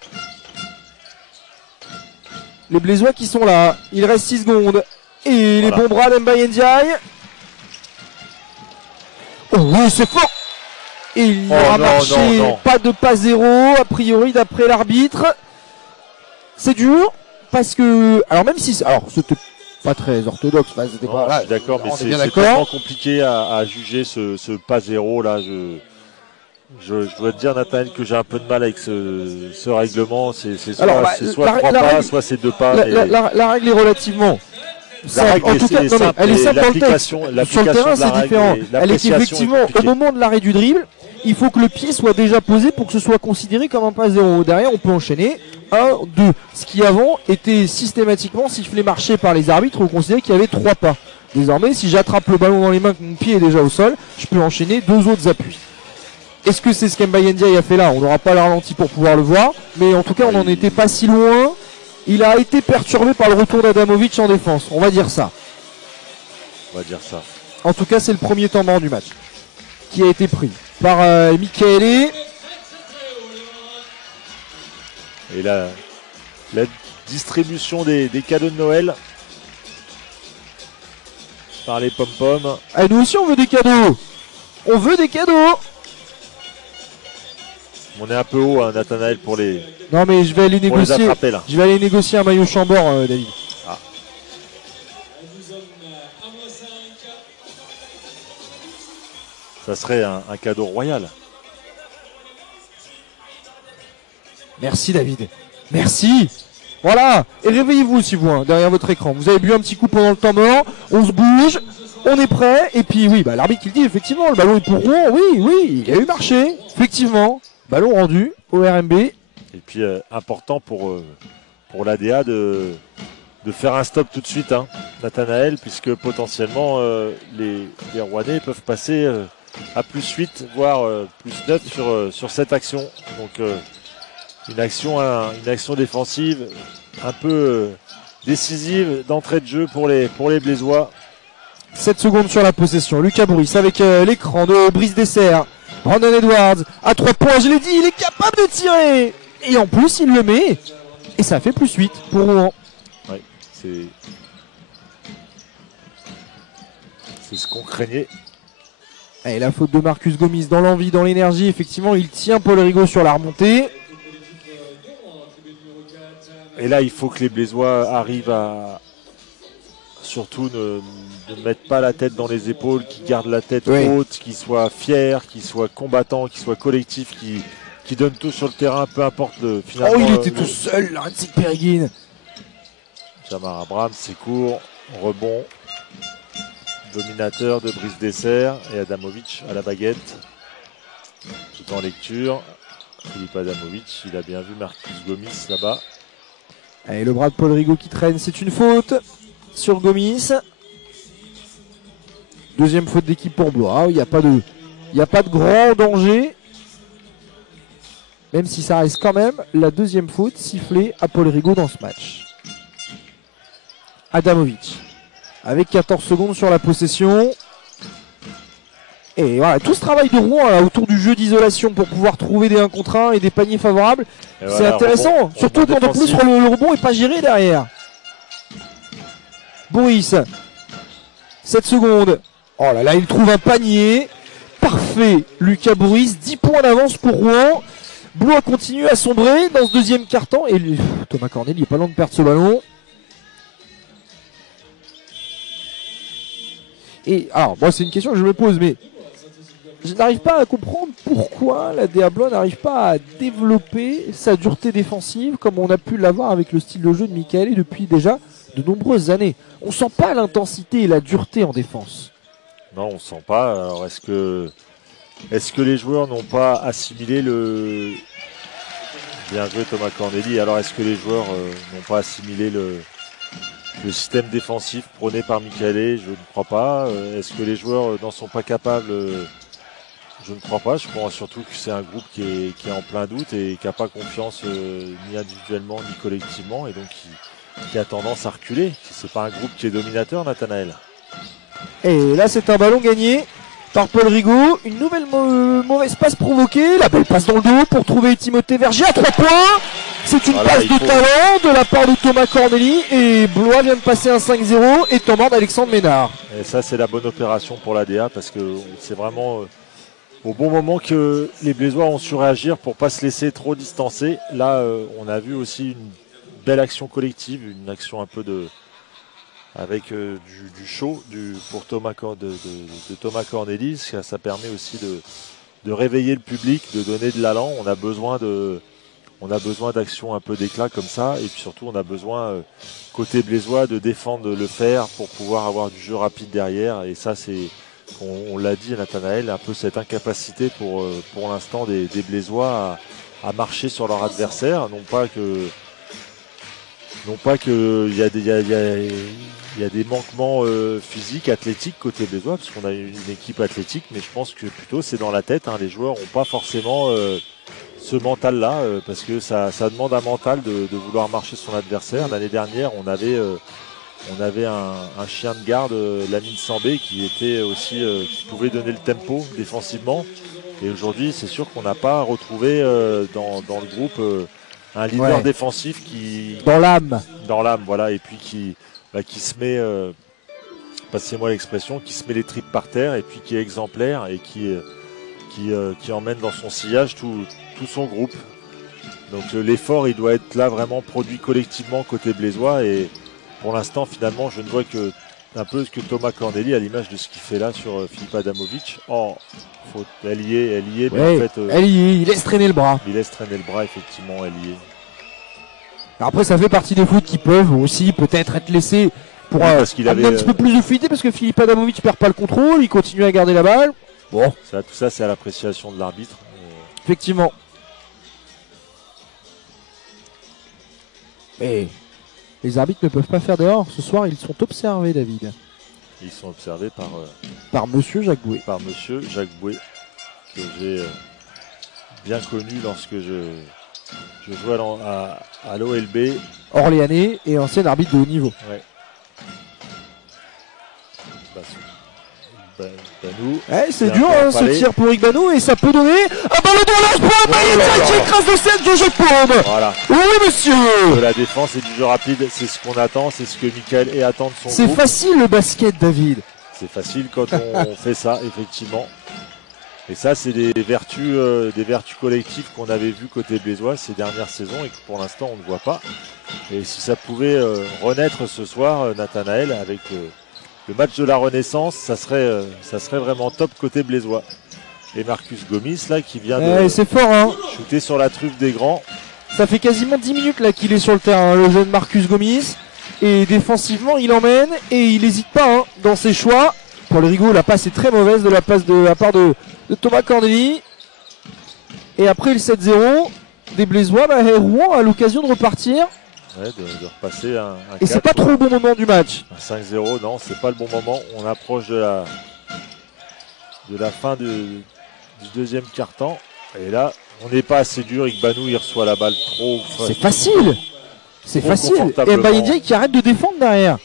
Les Blésois qui sont là. Il reste 6 secondes. Et les bons bras d'Mbaye Ndiaye. Oh oui, c'est fort. Et il aura marché. Pas de pas zéro, a priori, d'après l'arbitre. C'est dur. Parce que. Alors, même si. Alors, c'était pas très orthodoxe. Bah, non, pas, je suis d'accord, mais c'est tellement compliqué à juger ce pas zéro là. Je dois te dire, Nathan, que j'ai un peu de mal avec ce règlement. C'est soit 3 pas, soit c'est 2 pas. La règle est relativement simple. En tout cas, elle est simple dans le texte. Sur le terrain, c'est différent. Elle est qu'effectivement, au moment de l'arrêt du dribble, il faut que le pied soit déjà posé pour que ce soit considéré comme un pas zéro. Derrière, on peut enchaîner 1, 2. Ce qui avant était systématiquement sifflé marché par les arbitres, on considérait qu'il y avait 3 pas. Désormais, si j'attrape le ballon dans les mains, que mon pied est déjà au sol, je peux enchaîner 2 autres appuis. Est-ce que c'est ce qu'Mbaye Ndiaye a fait là? On n'aura pas le ralenti pour pouvoir le voir, mais en tout cas, on n'en était pas si loin. Il a été perturbé par le retour d'Adamovic en défense, on va dire ça. On va dire ça. En tout cas, c'est le premier temps mort du match qui a été pris par Michele. Et la distribution des cadeaux de Noël par les pom-poms. Ah, nous aussi, on veut des cadeaux. On veut des cadeaux. On est un peu haut, hein, Nathanaël, pour les. Non, mais je vais aller négocier. Là. Je vais aller négocier un maillot Chambord, David. Ah. Ça serait un cadeau royal. Merci, David. Merci. Voilà. Et réveillez-vous, si vous, derrière votre écran. Vous avez bu un petit coup pendant le temps mort. On se bouge. On est prêt. Et puis, oui, l'arbitre qui le dit, effectivement, le ballon est pour Rouen. Oui, il a eu marché. Effectivement. Ballon rendu au RMB. Et puis important pour l'ADA de faire un stop tout de suite, hein, Nathanaël, puisque potentiellement les Rouennais peuvent passer à +8, voire +9 sur cette action. Donc une action défensive un peu décisive d'entrée de jeu pour les Blésois. 7 secondes sur la possession. Lucas Bourris avec l'écran de Brice Dessert. Brandon Edwards à 3 points, je l'ai dit, il est capable de tirer. Et en plus, il le met. Et ça fait +8 pour Rouen. Ouais, c'est ce qu'on craignait. Et la faute de Marcus Gomis dans l'envie, dans l'énergie. Effectivement, il tient Paul Rigaud sur la remontée. Et là, il faut que les Blésois arrivent à surtout ne mettre pas la tête dans les épaules, qu'ils gardent la tête haute, qu'ils soient fiers, qu'ils soient combattants, qu'ils soient collectifs, qui donnent tout sur le terrain, peu importe finalement. Oh, il était tout seul, Ransik Pereguine. Jamar Abraham, c'est court, rebond, dominateur de Brice Dessert et Adamovic à la baguette. Tout en lecture, Philippe Adamovic, il a bien vu Marcus Gomis là-bas. Et le bras de Paul Rigaud qui traîne, c'est une faute sur Gomis. Deuxième faute d'équipe pour Blois. Il n'y a pas de grand danger. Même si ça reste quand même la deuxième faute sifflée à Paul Rigaud dans ce match. Adamovic avec 14 secondes sur la possession. Et voilà, tout ce travail de Rouen là, autour du jeu d'isolation pour pouvoir trouver des 1 contre 1 et des paniers favorables, c'est voilà, intéressant. Surtout quand en plus le rebond n'est pas géré derrière. Boris, 7 secondes. Oh là là, il trouve un panier. Parfait, Lucas Boris, 10 points d'avance pour Rouen. Blois continue à sombrer dans ce deuxième quart-temps. Et Thomas Cornel, il est pas loin de perdre ce ballon. Et alors, moi, c'est une question que je me pose, mais je n'arrive pas à comprendre pourquoi la DA Blois n'arrive pas à développer sa dureté défensive comme on a pu l'avoir avec le style de jeu de Michaeli depuis déjà de nombreuses années. On sent pas l'intensité et la dureté en défense. Non, on sent pas. Alors est-ce que les joueurs n'ont pas assimilé le... Bien joué Thomas Corneli. Alors est-ce que les joueurs n'ont pas assimilé le système défensif prôné par Michaeli? Je ne crois pas. Est-ce que les joueurs n'en sont pas capables? Je ne crois pas. Je crois surtout que c'est un groupe qui est en plein doute et qui n'a pas confiance ni individuellement ni collectivement et donc qui a tendance à reculer. C'est pas un groupe qui est dominateur, Nathanaël. Et là, c'est un ballon gagné par Paul Rigaud. Une nouvelle mauvaise passe provoquée. La belle passe dans le dos pour trouver Timothée Vergier à 3 points. C'est une passe de talent de la part de Thomas Corneli. Et Blois vient de passer un 5-0 et temps mort d'Alexandre Ménard. Et ça, c'est la bonne opération pour l'ADA parce que c'est vraiment au bon moment que les Blésois ont su réagir pour ne pas se laisser trop distancer. Là, on a vu aussi une belle action collective, une action un peu avec du show pour Thomas de Thomas Corneli. Ça permet aussi de réveiller le public, de donner de l'allant. On a besoin d'actions un peu d'éclat comme ça. Et puis surtout, on a besoin, côté Blésois, de défendre le fer pour pouvoir avoir du jeu rapide derrière. Et ça, c'est, on l'a dit, Nathanaël, un peu cette incapacité pour l'instant des Blésois à marcher sur leur adversaire. Non pas qu'il y a des manquements physiques, athlétiques côté Blésois, parce qu'on a une équipe athlétique, mais je pense que plutôt c'est dans la tête. Hein. Les joueurs n'ont pas forcément ce mental-là, parce que ça demande un mental de vouloir marcher sur son adversaire. L'année dernière, on avait un chien de garde, Lamine Sambé, qui était aussi qui pouvait donner le tempo défensivement. Et aujourd'hui, c'est sûr qu'on n'a pas retrouvé dans le groupe un leader défensif qui dans l'âme, voilà, et puis qui se met, passez-moi l'expression, qui se met les tripes par terre et puis qui est exemplaire et qui emmène dans son sillage tout son groupe. Donc l'effort, il doit être là vraiment produit collectivement côté Blésois et pour l'instant, finalement, je ne vois que un peu ce que Thomas Corneli à l'image de ce qu'il fait là sur Philippe Adamovic. Oh, faute, elle y est, mais en fait, elle y est, il laisse traîner le bras. Il laisse traîner le bras, effectivement, elle y est. Après, ça fait partie des fautes qui peuvent aussi peut-être être laissées pour amener un petit peu plus de fluidité parce que Philippe Adamovic ne perd pas le contrôle, il continue à garder la balle. Bon, tout ça, c'est à l'appréciation de l'arbitre. Effectivement. Mais les arbitres ne peuvent pas faire d'erreur. Ce soir, ils sont observés, David. Ils sont observés par Monsieur Jacques Bouet. Par Monsieur Jacques Bouet, que j'ai bien connu lorsque je jouais à l'OLB. Orléanais et ancien arbitre de haut niveau. Ouais. Banou. C'est dur ce tir pour Igbanou et ça peut donner un ballon de relance pour Mbaye qui écrase le set de jeu de paume. Voilà. Oui monsieur. De la défense et du jeu rapide, c'est ce qu'on attend, c'est ce que Michael et attend de son groupe. C'est facile le basket, David. C'est facile quand on fait ça, effectivement. Et ça, c'est des vertus collectives qu'on avait vues côté blésois ces dernières saisons et que pour l'instant on ne voit pas. Et si ça pouvait renaître ce soir, Nathanaël, avec le match de la Renaissance, ça serait vraiment top côté blésois. Et Marcus Gomis là qui vient de c'est fort, hein. shooter sur la truffe des grands. Ça fait quasiment 10 minutes là qu'il est sur le terrain, le jeune Marcus Gomis. Et défensivement, il emmène et il n'hésite pas dans ses choix. Pour le Rigaud, la passe est très mauvaise de la part de Thomas Corneli. Et après le 7-0 des Blésois, Rouen a l'occasion de repartir. Ouais, de repasser un et c'est pas trop le bon moment du match. 5-0, non, c'est pas le bon moment. On approche de la fin du deuxième quart-temps. Et là, on n'est pas assez dur. Igbanou, il reçoit la balle trop. C'est facile. C'est facile. Et Mbaye Ndiaye qui arrête de défendre derrière.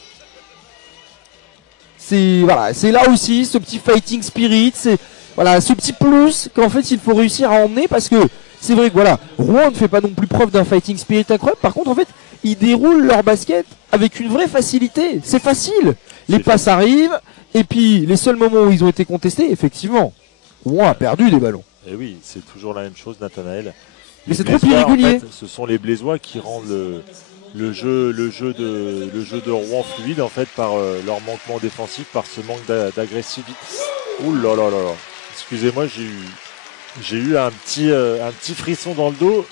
C'est là aussi ce petit fighting spirit. C'est ce petit plus qu'en fait il faut réussir à emmener parce que c'est vrai que Rouen ne fait pas non plus preuve d'un fighting spirit incroyable. Par contre, en fait, ils déroulent leur basket avec une vraie facilité. C'est facile. Les passes arrivent. Et puis, les seuls moments où ils ont été contestés, effectivement, Rouen a perdu des ballons. Et oui, c'est toujours la même chose, Nathanaël. Mais c'est trop irrégulier. En fait, ce sont les Blésois qui rendent le jeu de Rouen fluide, en fait, par leur manquement défensif, par ce manque d'agressivité. Ouh là là là là. Excusez-moi, j'ai eu un petit frisson dans le dos.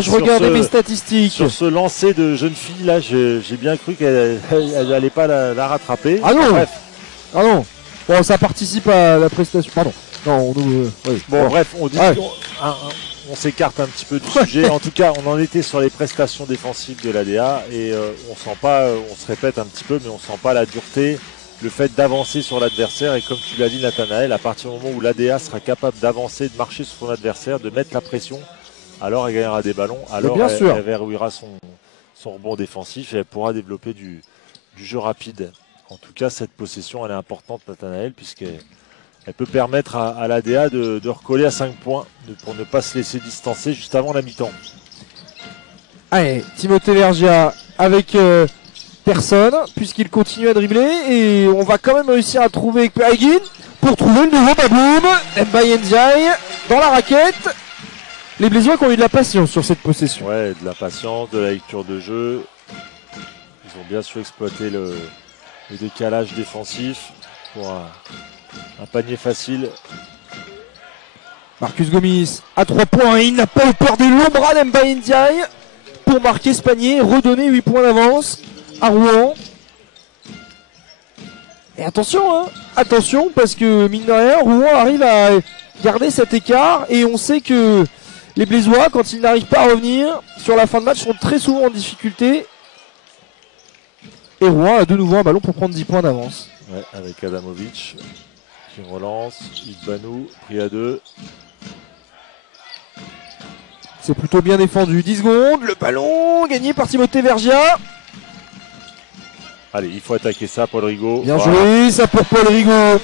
Je regardais mes statistiques. Sur ce lancer de jeune fille, là, j'ai bien cru qu'elle n'allait pas la rattraper. Ah non. Bref. Ah non. Bon, ça participe à la prestation. Pardon. Non, oui. Bon, bref, on dit on s'écarte un petit peu du sujet. En tout cas, on en était sur les prestations défensives de l'ADA et on se répète un petit peu, mais on sent pas la dureté. Le fait d'avancer sur l'adversaire et comme tu l'as dit Nathanaël, à partir du moment où l'ADA sera capable d'avancer, de marcher sur son adversaire, de mettre la pression, alors elle gagnera des ballons, alors elle verrouillera son rebond défensif et elle pourra développer du jeu rapide. En tout cas, cette possession elle est importante Nathanaël puisqu'elle peut permettre à l'ADA de recoller à 5 points pour ne pas se laisser distancer juste avant la mi-temps. Allez, Timothée Vergia avec personne puisqu'il continue à dribbler et on va quand même réussir à trouver Ekpeagin pour trouver le nouveau Baboum. Mbaye Ndiaye dans la raquette. Les Blésois qui ont eu de la patience sur cette possession. Ouais, de la patience, de la lecture de jeu. Ils ont bien su exploiter le décalage défensif pour un panier facile. Marcus Gomis à 3 points. Il n'a pas eu peur des longs bras d'Mbaye Ndiaye pour marquer ce panier, redonner 8 points d'avance à Rouen. Et attention, attention parce que mine de rien, Rouen arrive à garder cet écart et on sait que les Blésois, quand ils n'arrivent pas à revenir sur la fin de match, sont très souvent en difficulté. Et Rouen a de nouveau un ballon pour prendre 10 points d'avance. Ouais, avec Adamovic qui relance, Igbanou, pris à 2. C'est plutôt bien défendu. 10 secondes, le ballon gagné par Timothée Vergia. Allez, il faut attaquer ça, Paul Rigaud. Bien joué, ça pour Paul Rigaud.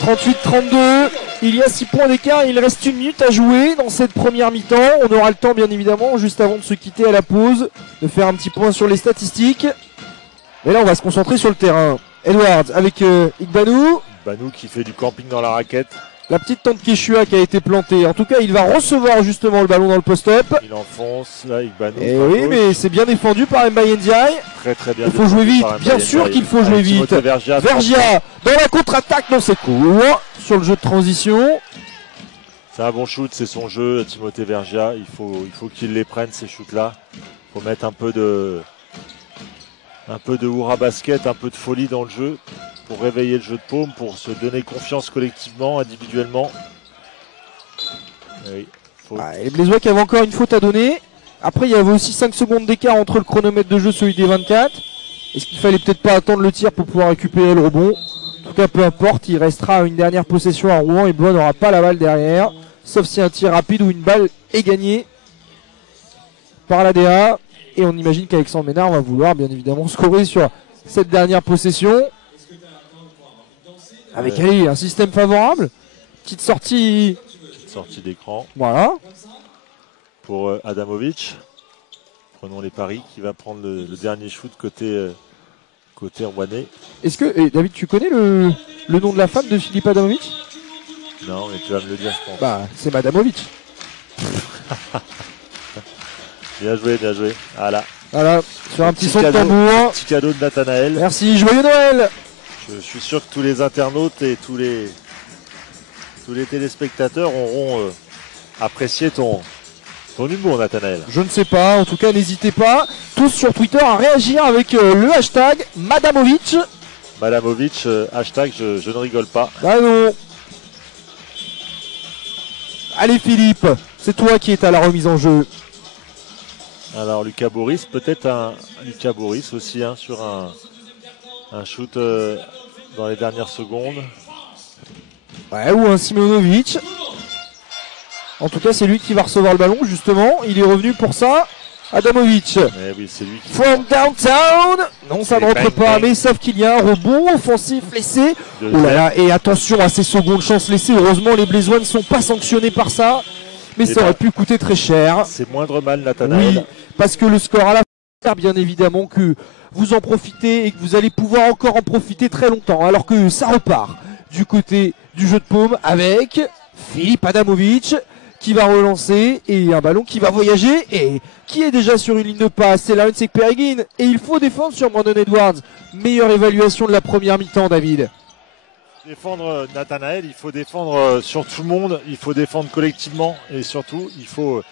38-32. Il y a 6 points d'écart. Il reste 1 minute à jouer dans cette première mi-temps. On aura le temps, bien évidemment, juste avant de se quitter à la pause, de faire un petit point sur les statistiques. Et là, on va se concentrer sur le terrain. Edwards avec Igbanou. Igbanou qui fait du camping dans la raquette. La petite tente Keshua qui a été plantée. En tout cas, il va recevoir justement le ballon dans le post-up. Il enfonce, là, Igbanou. Et oui, gauche. Mais c'est bien défendu par Mbaye Ndiaye. Très très bien. Il faut jouer vite, bien sûr qu'il faut jouer vite. Vergia dans la contre-attaque, non c'est court. Sur le jeu de transition. C'est un bon shoot, c'est son jeu, Timothée Vergia. Il faut qu'il les prenne ces shoots-là. Il faut mettre un peu de hurrah basket, un peu de folie dans le jeu pour réveiller le jeu de paume, pour se donner confiance collectivement, individuellement. Oui, les Blésois qui avaient encore une faute à donner. Après, il y avait aussi 5 secondes d'écart entre le chronomètre de jeu, celui des 24. Est-ce qu'il fallait peut-être pas attendre le tir pour pouvoir récupérer le rebond? En tout cas, peu importe, il restera une dernière possession à Rouen et Blois n'aura pas la balle derrière. Sauf si un tir rapide ou une balle est gagnée par l'ADA. Et on imagine qu'Alexandre Ménard va vouloir bien évidemment scorer sur cette dernière possession. Avec allez, un système favorable. Petite sortie d'écran. Voilà. Pour Adamovic. Prenons les paris qui va prendre le dernier shoot côté rouennais. Est-ce que, David, tu connais le nom de la femme de Philippe Adamovic? Non, mais tu vas me le dire, je pense. Bah, c'est Madamovic. Bien joué, bien joué. Voilà, sur un petit son de tambour. Petit cadeau de Nathanaël. Merci, joyeux Noël. Je suis sûr que tous les internautes et tous les téléspectateurs auront apprécié ton humour, Nathanaël. Je ne sais pas, en tout cas n'hésitez pas tous sur Twitter à réagir avec le hashtag Madamovic. Madamovic, hashtag je ne rigole pas. Bah non. Allez Philippe, c'est toi qui es à la remise en jeu. Alors Lucas Boris, peut-être un Lucas Boris aussi sur un shoot dans les dernières secondes. Ouais, ou un Simonovic. En tout cas, c'est lui qui va recevoir le ballon, justement. Il est revenu pour ça. Adamovic. Eh oui, c'est lui qui... From downtown. Non, ça ne rentre pas, mais sauf qu'il y a un rebond offensif laissé. Oh là là, et attention à ces secondes chances laissées. Heureusement, les Blésois ne sont pas sanctionnés par ça. Mais ça aurait pu coûter très cher. C'est moindre mal, Nathanaël. Oui, parce que le score à la fin, bien évidemment que vous en profitez et que vous allez pouvoir encore en profiter très longtemps. Alors que ça repart du côté du jeu de paume avec Philippe Adamovic qui va relancer et un ballon qui va voyager et qui est déjà sur une ligne de passe. C'est Lawrence Ekperigin et il faut défendre sur Brandon Edwards. Meilleure évaluation de la première mi-temps, David. Défendre Nathanaël, il faut défendre sur tout le monde, il faut défendre collectivement et surtout il faut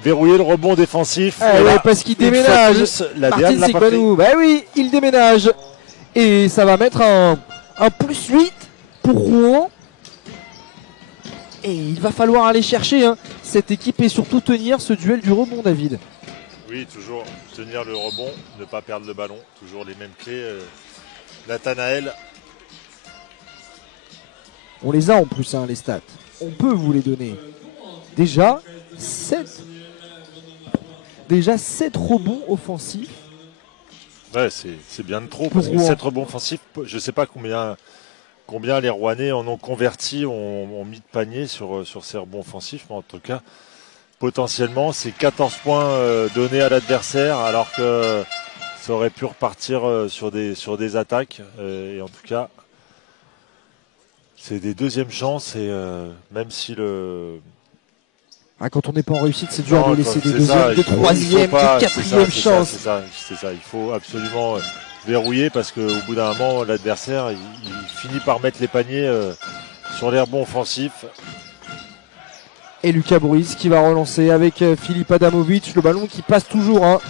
verrouiller le rebond défensif. Ouais, parce qu'il déménage. Martin Sekwanou, bah oui, il déménage et ça va mettre un +8 pour Rouen. Et il va falloir aller chercher cette équipe et surtout tenir ce duel du rebond, David. Oui, toujours tenir le rebond, ne pas perdre le ballon, toujours les mêmes clés. Nathanaël. On les a en plus, les stats. On peut vous les donner. Déjà 7 rebonds offensifs. Ouais, c'est bien de trop parce que 7 rebonds offensifs, je ne sais pas combien les Rouennais en ont converti, ont mis de panier sur ces rebonds offensifs, mais en tout cas, potentiellement, c'est 14 points donnés à l'adversaire, alors que ça aurait pu repartir sur des attaques. Et en tout cas, c'est des deuxièmes chances, et même si quand on n'est pas en réussite, c'est dur de laisser des deuxièmes, des troisièmes, des quatrièmes chances. C'est ça, il faut absolument verrouiller parce qu'au bout d'un moment, l'adversaire, il finit par mettre les paniers sur les rebonds offensifs. Et Lucas Boris qui va relancer avec Philippe Adamovic, le ballon qui passe toujours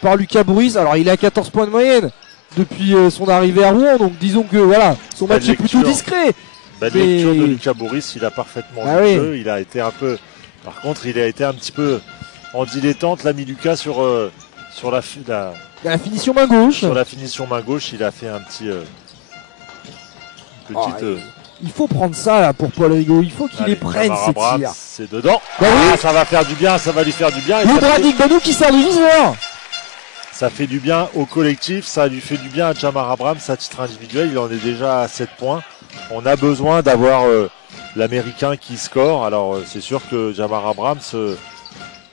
par Lucas Boris. Alors il est à 14 points de moyenne depuis son arrivée à Rouen, donc disons que voilà, son match est plutôt discret. Belle lecture de Lucas Boris, il a parfaitement vu le jeu, il a été un peu... Par contre, il a été un petit peu en dilettante, l'ami Lucas, sur la finition main gauche. Sur la finition main gauche, il a fait un petit... Il faut prendre ça là pour Paul Rigaud, il faut qu'il les prenne ces tirs. C'est dedans. Bah oui. Ça va faire du bien, ça va lui faire du bien. Oudradik Banou qui sort du viseur. Ça fait du bien au collectif, ça lui fait du bien à Jamar Abrams à titre individuel, il en est déjà à 7 points. On a besoin d'avoir l'Américain qui score. Alors c'est sûr que Jamar Abrams,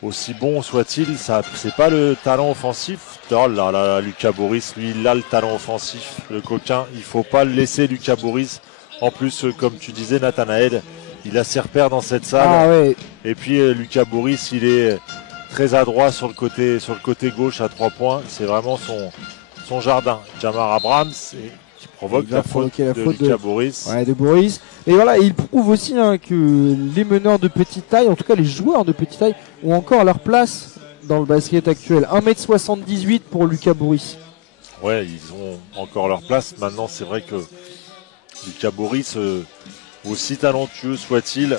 aussi bon soit-il, ça c'est pas le talent offensif. Oh là là, Lucas Boris, lui, il a le talent offensif, le coquin. Il faut pas le laisser, Lucas Boris. En plus, comme tu disais, Nathanaël, il a ses repères dans cette salle. Ah ouais. Et puis Lucas Boris, il est très adroit sur le côté gauche à 3 points. C'est vraiment son jardin. Jamar Abrams qui provoque la faute de Lucas Boris. Ouais, de Boris. Et voilà, il prouve aussi que les meneurs de petite taille, en tout cas les joueurs de petite taille, ont encore leur place dans le basket actuel. 1m78 pour Lucas Boris. Ouais, ils ont encore leur place. Maintenant, c'est vrai que Lucas Boris, aussi talentueux soit-il,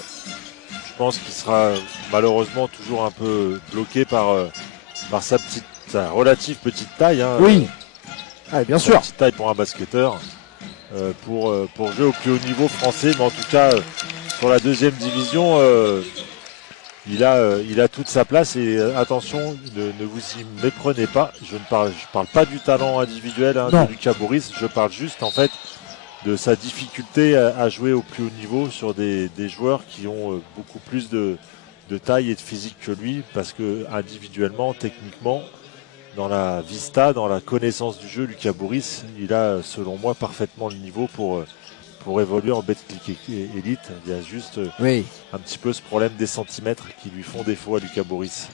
je pense qu'il sera malheureusement toujours un peu bloqué par par sa relative petite taille. Hein, oui, bien sûr. Petite taille pour un basketteur, pour jouer au plus haut niveau français. Mais en tout cas, sur la deuxième division, il a toute sa place. Et attention, ne vous y méprenez pas. Je parle pas du talent individuel de Lucas Boris. Je parle juste en fait de sa difficulté à jouer au plus haut niveau sur des joueurs qui ont beaucoup plus de taille et de physique que lui, parce que individuellement, techniquement, dans la vista, dans la connaissance du jeu, Lucas Boris, il a selon moi parfaitement le niveau pour évoluer en Betclic Elite. Il y a juste un petit peu ce problème des centimètres qui lui font défaut à Lucas Boris.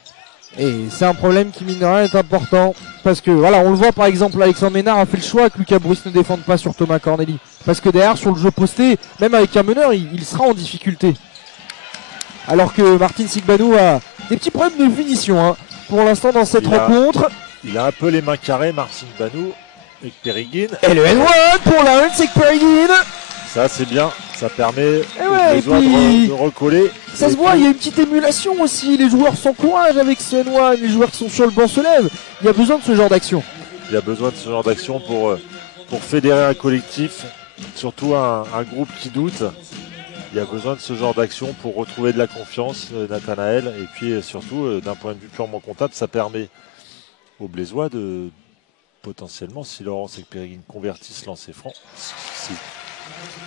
Et c'est un problème qui, mine de rien, est important. Parce que, voilà, on le voit par exemple, Alexandre Ménard a fait le choix que Lucas Boris ne défende pas sur Thomas Corneli. Parce que derrière, sur le jeu posté, même avec un meneur, il sera en difficulté. Alors que Martin Sigbanou a des petits problèmes de finition hein, pour l'instant dans cette rencontre. Il a un peu les mains carrées, Martin Sigbanou, avec Periguin. Et le N1 pour la Hunt, c'est Periguin. Ça c'est bien, ça permet et de recoller. Ça se voit, il y a une petite émulation aussi, les joueurs s'encouragent avec ce N1, les joueurs qui sont sur le banc se lèvent. Il y a besoin de ce genre d'action. Il y a besoin de ce genre d'action pour fédérer un collectif, surtout un groupe qui doute. Il y a besoin de ce genre d'action pour retrouver de la confiance, Nathanaël. Et puis surtout, d'un point de vue purement comptable, ça permet aux Blésois de potentiellement, si Laurence et Périguine convertissent lancer franc,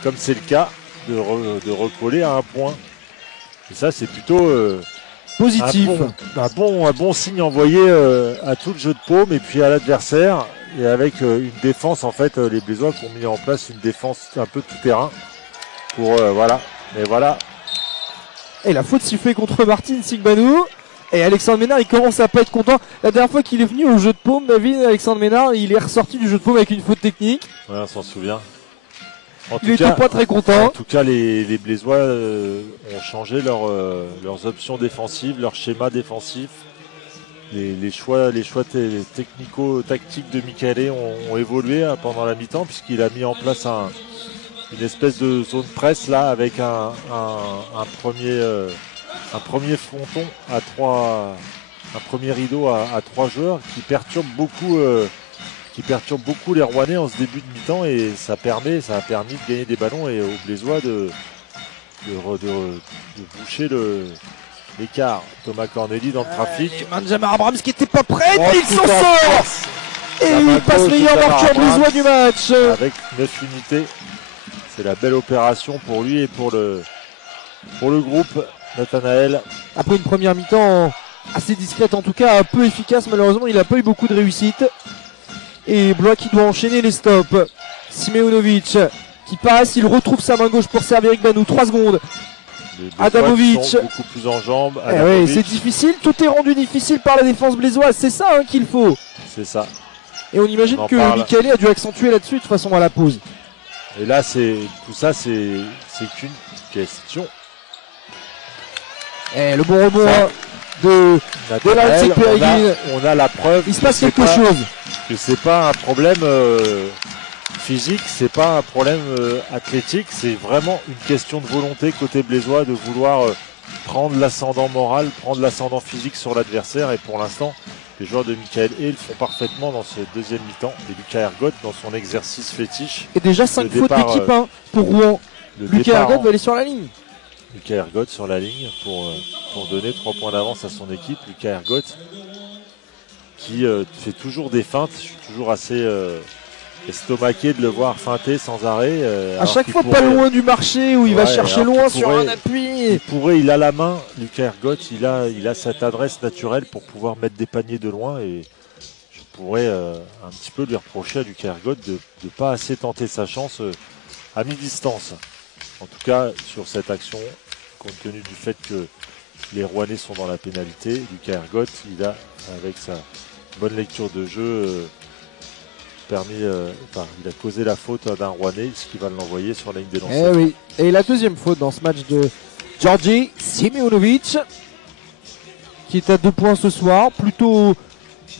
comme c'est le cas, de recoller à un point. Et ça, c'est plutôt positif. Un bon signe envoyé à tout le jeu de paume et puis à l'adversaire. Et avec une défense, en fait, les Blésois qui ont mis en place une défense un peu tout terrain. Pour voilà, mais voilà. Et la faute sifflée contre Martin Sigbanou. Et Alexandre Ménard, il commence à pas être content. La dernière fois qu'il est venu au jeu de paume, David, Alexandre Ménard, il est ressorti du jeu de paume avec une faute technique. Ouais, on s'en souvient. Il n'était pas très content. En tout cas, les Blésois ont changé leurs options défensives, leur schéma défensif. Les choix technico-tactiques de Michaele ont évolué pendant la mi-temps, puisqu'il a mis en place une espèce de zone presse là avec un premier fronton à trois, un premier rideau à 3 joueurs qui perturbe beaucoup les Rouennais en ce début de mi-temps, et ça a permis de gagner des ballons et aux Blésois de boucher l'écart. Thomas Corneli dans le trafic. Benjamin Abrams qui était pas prêt, il s'en sort. Et il passe meilleur marqueur Blésois du match. Avec 9 unités. C'est la belle opération pour lui et pour le groupe. Nathanaël. Après une première mi-temps assez discrète, en tout cas un peu efficace, malheureusement il n'a pas eu beaucoup de réussite. Et Blois qui doit enchaîner les stops. Simeonovic qui passe, il retrouve sa main gauche pour servir Igbanou, 3 secondes. Adamovic. Beaucoup plus en jambes. Ouais, c'est difficile, tout est rendu difficile par la défense blésoise, c'est ça qu'il faut. C'est ça. Et on imagine que Michaele a dû accentuer là-dessus de toute façon à la pause. Et là, tout ça, c'est qu'une question. Et le bon rebond de la Périguine. On a la preuve. Il se passe quelque chose. Que c'est pas un problème physique, c'est pas un problème athlétique, c'est vraiment une question de volonté côté blésois de vouloir prendre l'ascendant moral, prendre l'ascendant physique sur l'adversaire. Et pour l'instant, les joueurs de Michael le font parfaitement dans ce deuxième mi-temps. Et Lucas Ergotte dans son exercice fétiche. Et déjà 5 fautes d'équipe pour Rouen. Lucas Ergotte va aller sur la ligne. Lucas Ergotte sur la ligne pour donner 3 points d'avance à son équipe. Lucas Ergotte qui fait toujours des feintes. Je suis toujours assez estomaqué de le voir feinter sans arrêt. À chaque fois pas loin du marché où il va chercher loin sur un appui. Il a la main, Lucas Ergotte, il a cette adresse naturelle pour pouvoir mettre des paniers de loin, et je pourrais un petit peu lui reprocher à Lucas Ergotte de ne pas assez tenter sa chance à mi-distance. En tout cas, sur cette action, compte tenu du fait que les Rouennais sont dans la pénalité, Lucas Ergotte, il a, avec sa bonne lecture de jeu, il a causé la faute d'un Rouennais, ce qui va l'envoyer sur la ligne des lancers. Oui. Et la deuxième faute dans ce match de Georgi Simeonovic, qui est à 2 points ce soir, plutôt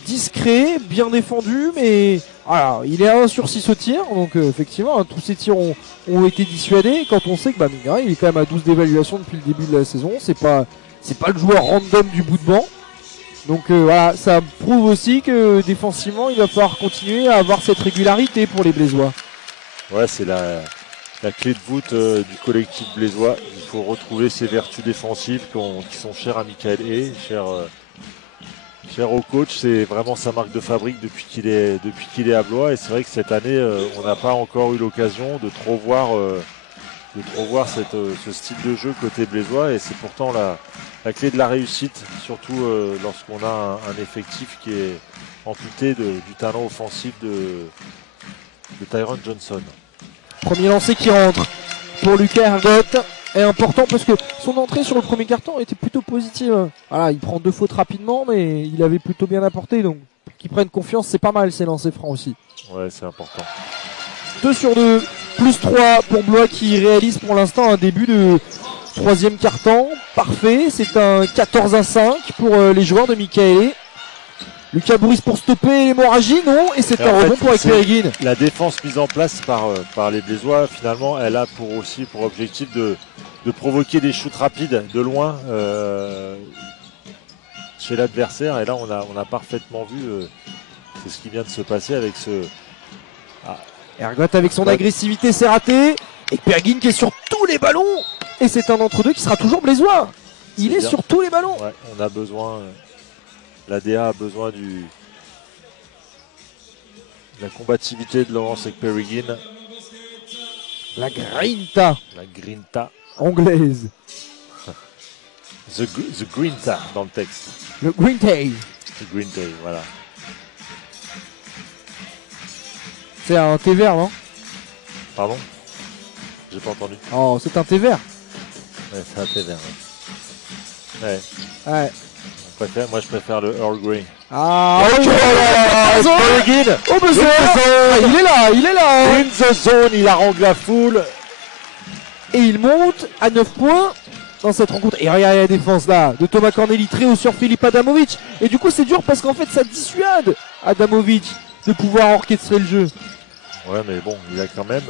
discret, bien défendu, mais alors, il est à 1 sur 6 au tir, donc effectivement tous ces tirs ont été dissuadés. Quand on sait que il est quand même à 12 d'évaluation depuis le début de la saison, c'est pas le joueur random du bout de banc. Donc voilà, ça prouve aussi que défensivement, il va falloir continuer à avoir cette régularité pour les Blésois. Ouais, c'est la clé de voûte du collectif blésois. Il faut retrouver ces vertus défensives qui sont chères à Michael Hay, chères au coach. C'est vraiment sa marque de fabrique depuis qu'il est à Blois. Et c'est vrai que cette année, on n'a pas encore eu l'occasion de trop voir ce style de jeu côté blésois. Et c'est pourtant la clé de la réussite, surtout lorsqu'on a un effectif qui est amputé du talent offensif de Tyron Johnson. Premier lancé qui rentre pour Lucas Ergotte est important parce que son entrée sur le premier carton était plutôt positive. Voilà, il prend 2 fautes rapidement, mais il avait plutôt bien apporté. Donc, qu'il prenne confiance, c'est pas mal ces lancers francs aussi. Ouais, c'est important. 2 sur 2, plus 3 pour Blois qui réalise pour l'instant un début de 3e carton. Parfait, c'est un 14-5 pour les joueurs de Michael. Lucas Bourris pour stopper l'hémorragie, non, et c'est un rebond pour Ekperigin. La défense mise en place par les Blésois, finalement, elle a pour objectif de provoquer des shoots rapides de loin chez l'adversaire. Et là, on a parfaitement vu, c'est ce qui vient de se passer avec ce... Ergotte avec son agressivité, c'est raté. Ekperigin qui est sur tous les ballons. Et c'est un entre-deux qui sera toujours Blésois. Il est sur tous les ballons. Ouais, on a besoin... L'ADA a besoin de la combativité de Laurence Ekperigin. La grinta. La grinta. Anglaise. The grinta dans le texte. Le grintay. The grinta, voilà. C'est un thé vert, non? Pardon? J'ai pas entendu. Oh, c'est un thé vert. Ouais, c'est un thé vert. Ouais. Ouais. Moi, je préfère le Earl Grey. Ah, oh, Ekperigin. Oh, mais il est là. In the zone, il harangue la foule. Et il monte à 9 points dans cette rencontre. Et regardez la défense là de Thomas Corneli, très haut sur Philippe Adamovic. Et du coup, c'est dur parce qu'en fait, ça dissuade Adamovic de pouvoir orchestrer le jeu. Ouais, mais bon, il a quand même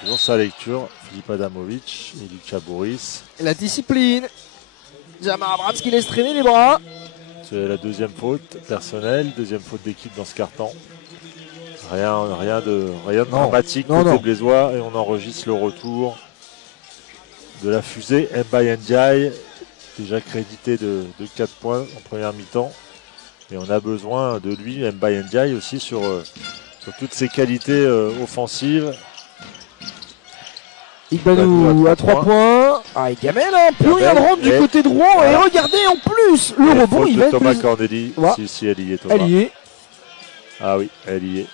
toujours sa lecture. Philippe Adamovic et Lucas Bourris. La discipline. Jamar Abrams qui laisse traîner les bras. C'est la deuxième faute personnelle, deuxième faute d'équipe dans ce carton. Rien de dramatique côté blésois. Et on enregistre le retour de la fusée Mbaye Ndiaye, déjà crédité de 4 points en première mi-temps. Et on a besoin de lui, Mbaye Ndiaye, aussi sur toutes ses qualités offensives. Igbanou à 3 points. Ah, et Gamel, hein, plus rien de rentre du côté droit. Voilà. Et regardez en plus le rebond. Il va être Thomas Corneli. Voilà. Si, elle y est, Thomas. Elle y est. Ah oui, elle y est.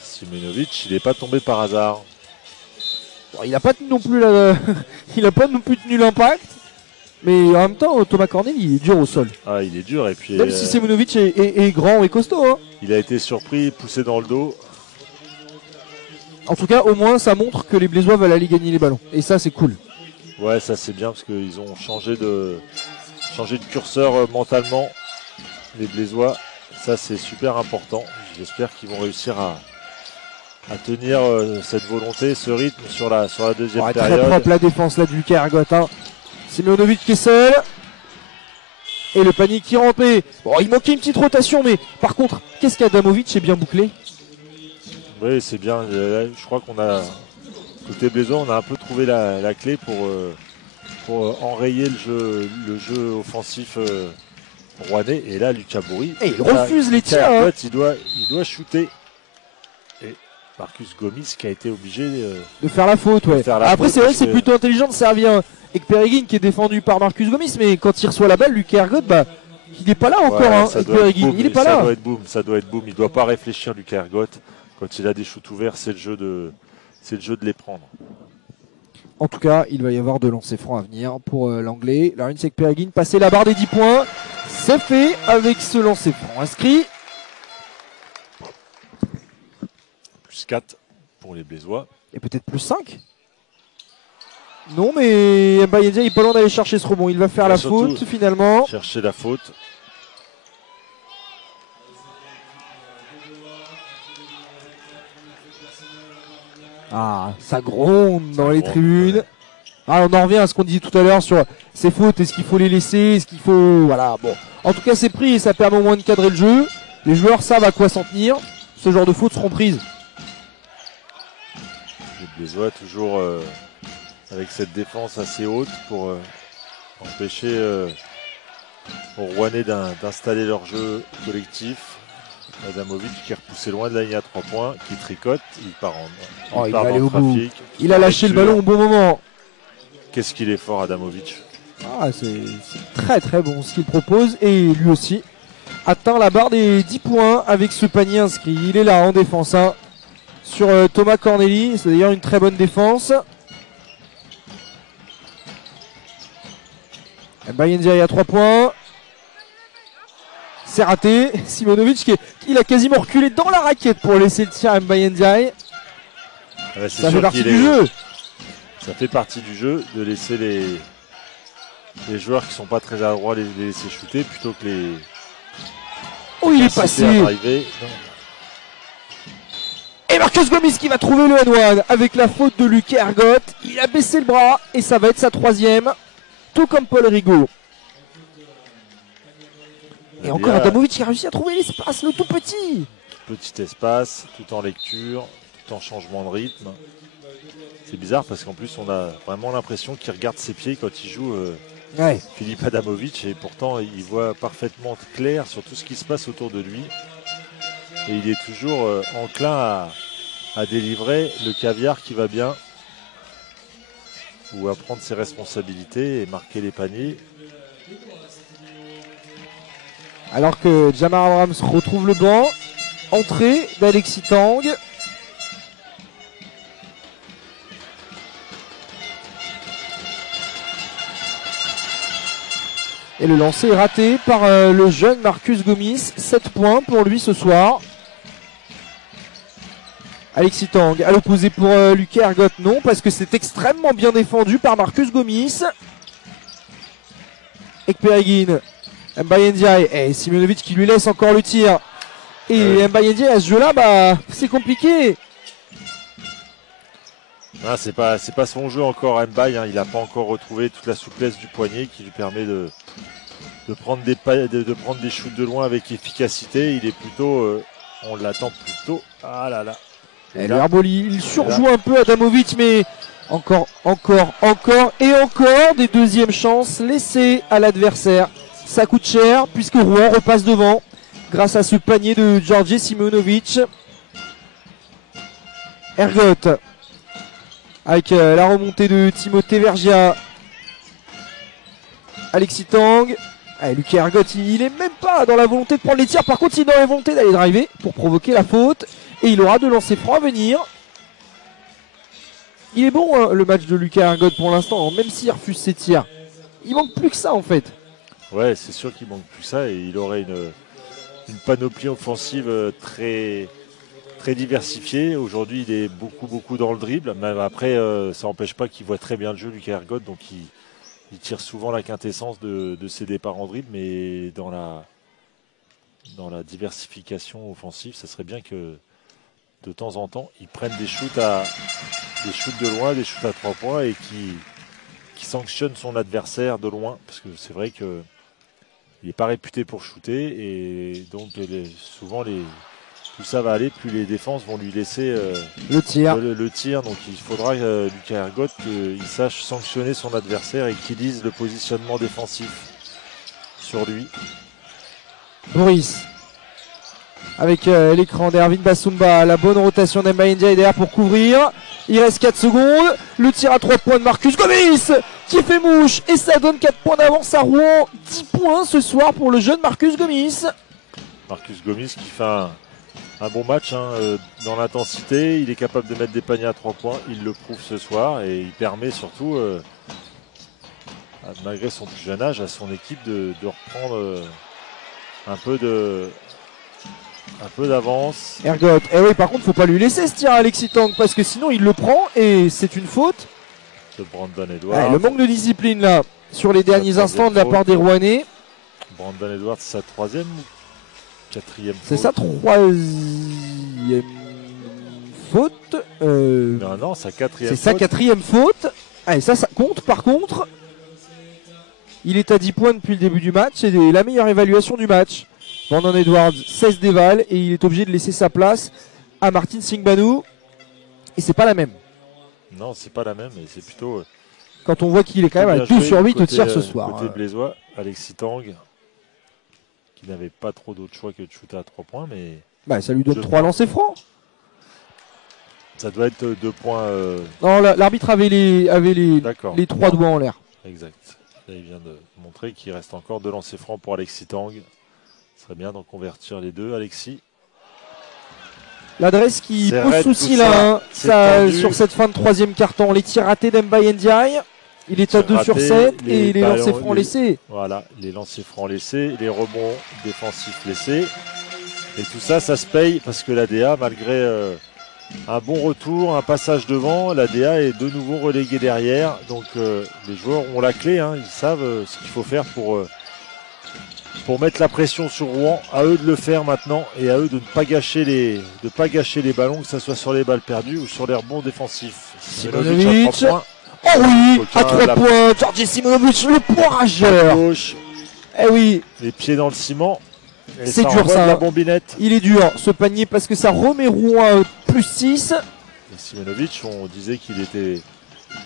Simonovic, il n'est pas tombé par hasard. Bon, il n'a pas non plus il a pas non plus tenu l'impact. Mais en même temps, Thomas Corneli, il est dur au sol. Ah, il est dur. Et puis, même si Simonovic est grand et costaud. Hein. Il a été surpris, poussé dans le dos. En tout cas, au moins, ça montre que les Blésois veulent aller gagner les ballons. Et ça, c'est cool. Ouais, ça, c'est bien parce qu'ils ont changé de curseur mentalement, les Blésois. Ça, c'est super important. J'espère qu'ils vont réussir à tenir cette volonté, ce rythme sur la deuxième période. Très propre la défense là, du Lucas Ergotte. Hein. Simonovic qui est seul. Et le panier qui rentre. Bon, il manquait une petite rotation, mais par contre, qu'est-ce qu'Adamovic est bien bouclé? Oui, c'est bien. Je crois qu'on a, côté Blésois, on a un peu trouvé la clé pour enrayer le jeu offensif rouennais. Et là, Lucas Bourris. Et il refuse les tirs. En fait, il doit shooter. Et Marcus Gomis qui a été obligé de faire la faute. Ouais. Après, c'est vrai que c'est plutôt intelligent de servir Ekperigin qui est défendu par Marcus Gomis. Mais quand il reçoit la balle, Lucas Ergotte, il n'est pas là encore. Ekperigin, il n'est pas là. Ça doit être boom. Il ne doit pas réfléchir, Lucas Ergotte. Quand il a des shoots ouverts, c'est le jeu de les prendre. En tout cas, il va y avoir de lancers francs à venir pour l'anglais. Lawrence Ekperigin, passer la barre des 10 points. C'est fait avec ce lancer franc inscrit. Plus 4 pour les Blésois. Et peut-être plus 5. Non, mais Mbaye Ndiaye n'est pas loin d'aller chercher ce rebond. Il va faire la faute finalement. Chercher la faute. Ah, ça gronde dans les tribunes. Ah, on en revient à ce qu'on disait tout à l'heure sur ces fautes, est-ce qu'il faut les laisser, est-ce qu'il faut... Voilà, bon. En tout cas, c'est pris et ça permet au moins de cadrer le jeu. Les joueurs savent à quoi s'en tenir. Ce genre de fautes seront prises. Les Blésois toujours avec cette défense assez haute pour empêcher aux Rouennais d'installer leur jeu collectif. Adamovic qui est repoussé loin de la ligne à 3 points, qui tricote, il part il part va aller dans au le bout. trafic. Il a lâché le ballon au bon moment. Qu'est-ce qu'il est fort, Adamovic. Ah, c'est très très bon ce qu'il propose et lui aussi atteint la barre des 10 points avec ce panier inscrit. Il est là en défense hein, sur Thomas Corneli, c'est d'ailleurs une très bonne défense. Mbaye à 3 points. C'est raté. Simonovic il a quasiment reculé dans la raquette pour laisser le tir à Mbaye Ndiaye. Ça fait partie du jeu. Ça fait partie du jeu de laisser les joueurs qui sont pas très adroits les laisser shooter plutôt que les... Oh, il est passé. Et Marcus Gomis qui va trouver le N1 avec la faute de Lucas Ergotte. Il a baissé le bras et ça va être sa 3e. Tout comme Paul Rigaud. Et encore Adamovic qui a réussi à trouver l'espace, le tout petit. Petit espace, tout en lecture, tout en changement de rythme. C'est bizarre parce qu'en plus on a vraiment l'impression qu'il regarde ses pieds quand il joue Philippe Adamovic et pourtant il voit parfaitement clair sur tout ce qui se passe autour de lui. Et il est toujours enclin à délivrer le caviar qui va bien ou à prendre ses responsabilités et marquer les paniers. Alors que Jamar Abrams retrouve le banc. Entrée d'Alexis Tang. Et le lancer est raté par le jeune Marcus Gomis. 7 points pour lui ce soir. Alexis Tang à l'opposé pour Lucas Ergotte, non, parce que c'est extrêmement bien défendu par Marcus Gomis. Ekperigin, Mbaye Ndiaye et Simonovic qui lui laisse encore le tir. Et Mbaye Ndiaye à ce jeu-là, bah, c'est compliqué. Ah, c'est pas son jeu encore Mbaye, hein. Il n'a pas encore retrouvé toute la souplesse du poignet qui lui permet de prendre des shoots de loin avec efficacité. Il est plutôt, on l'attend plutôt. Ah là là. Et le Herboli, il surjoue un peu Adamovic, mais encore et encore des deuxièmes chances laissées à l'adversaire. Ça coûte cher puisque Rouen repasse devant grâce à ce panier de Georgi Simonovic. Ergotte avec la remontée de Timothée Vergia. Alexis Tang. Lucas Ergotte, il est même pas dans la volonté de prendre les tirs. Par contre, il est dans la volonté d'aller driver pour provoquer la faute. Et il aura de lancers francs à venir. Il est bon hein, le match de Lucas Ergotte pour l'instant, même s'il refuse ses tirs. Il manque plus que ça en fait. Ouais, c'est sûr qu'il manque plus que ça et il aurait une panoplie offensive très, très diversifiée. Aujourd'hui, il est beaucoup dans le dribble. Même après, ça n'empêche pas qu'il voit très bien le jeu, Lucas Ergotte. Donc il tire souvent la quintessence de ses départs en dribble, mais dans la diversification offensive, ça serait bien que de temps en temps, ils prennent des shoots de loin, des shoots à 3 points et qui sanctionnent son adversaire de loin. Parce que c'est vrai qu'il n'est pas réputé pour shooter et donc souvent tout ça va aller, plus les défenses vont lui laisser le tir. Donc il faudra Lucas Ergotte qu'il sache sanctionner son adversaire et qu'il lise le positionnement défensif sur lui. Boris avec l'écran d'Ervin Basumba, la bonne rotation d'Mbaye Ndiaye derrière pour couvrir. Il reste 4 secondes. Le tir à 3 points de Marcus Gomis qui fait mouche et ça donne 4 points d'avance à Rouen. 10 points ce soir pour le jeune Marcus Gomis. Marcus Gomis qui fait un bon match hein, dans l'intensité. Il est capable de mettre des paniers à 3 points. Il le prouve ce soir et il permet surtout, malgré son plus jeune âge, à son équipe de reprendre un peu d'avance. Ergotte, oui, par contre, faut pas lui laisser ce tir à Alexis Tang parce que sinon il le prend et c'est une faute. De Brandon Edwards. Le manque de discipline là sur les derniers instants de la part des Rouennais. Brandon Edwards, c'est sa 3e ou 4e faute? C'est sa 3e faute. Non, sa 4e faute. C'est sa 4e faute. Allez, ça compte. Par contre, il est à 10 points depuis le début du match. C'est la meilleure évaluation du match. Brandon Edwards, 16 déval et il est obligé de laisser sa place à Martin Singbanou. Et c'est pas la même. Non, c'est pas la même. Et c'est plutôt. Quand on voit qu'il est quand même à 2 sur 8 au tir ce soir. Côté Blésois, Alexis Tang, qui n'avait pas trop d'autre choix que de shooter à 3 points, mais. Bah, ça lui donne 3 lancers francs. Ça doit être 2 points. Non, l'arbitre avait les 3 doigts en l'air. Exact. Là, il vient de montrer qu'il reste encore 2 lancers francs pour Alexis Tang. Ce serait bien d'en convertir les deux, Alexis. L'adresse qui pose souci là, ça, sur cette fin de troisième quart-temps. Les tirs ratés d'Mbaye Ndiaye. Il est à 2 sur 7 et les lancers francs laissés. Voilà, les lancers francs laissés, les rebonds défensifs laissés. Et tout ça, ça se paye parce que l'ADA, malgré un bon retour, un passage devant, l'ADA est de nouveau relégué derrière. Donc les joueurs ont la clé, hein, ils savent ce qu'il faut faire pour mettre la pression sur Rouen. À eux de le faire maintenant et à eux de ne pas gâcher les ballons, que ce soit sur les balles perdues ou sur les rebonds défensifs. Simonovic. Oh oui, à 3 points, Georgi Simonovic, le point rageur. Gauche. Eh oui. Les pieds dans le ciment. C'est dur ça. La bombinette. Il est dur ce panier parce que ça remet Rouen à plus 6. Et Simonovic, on disait qu'il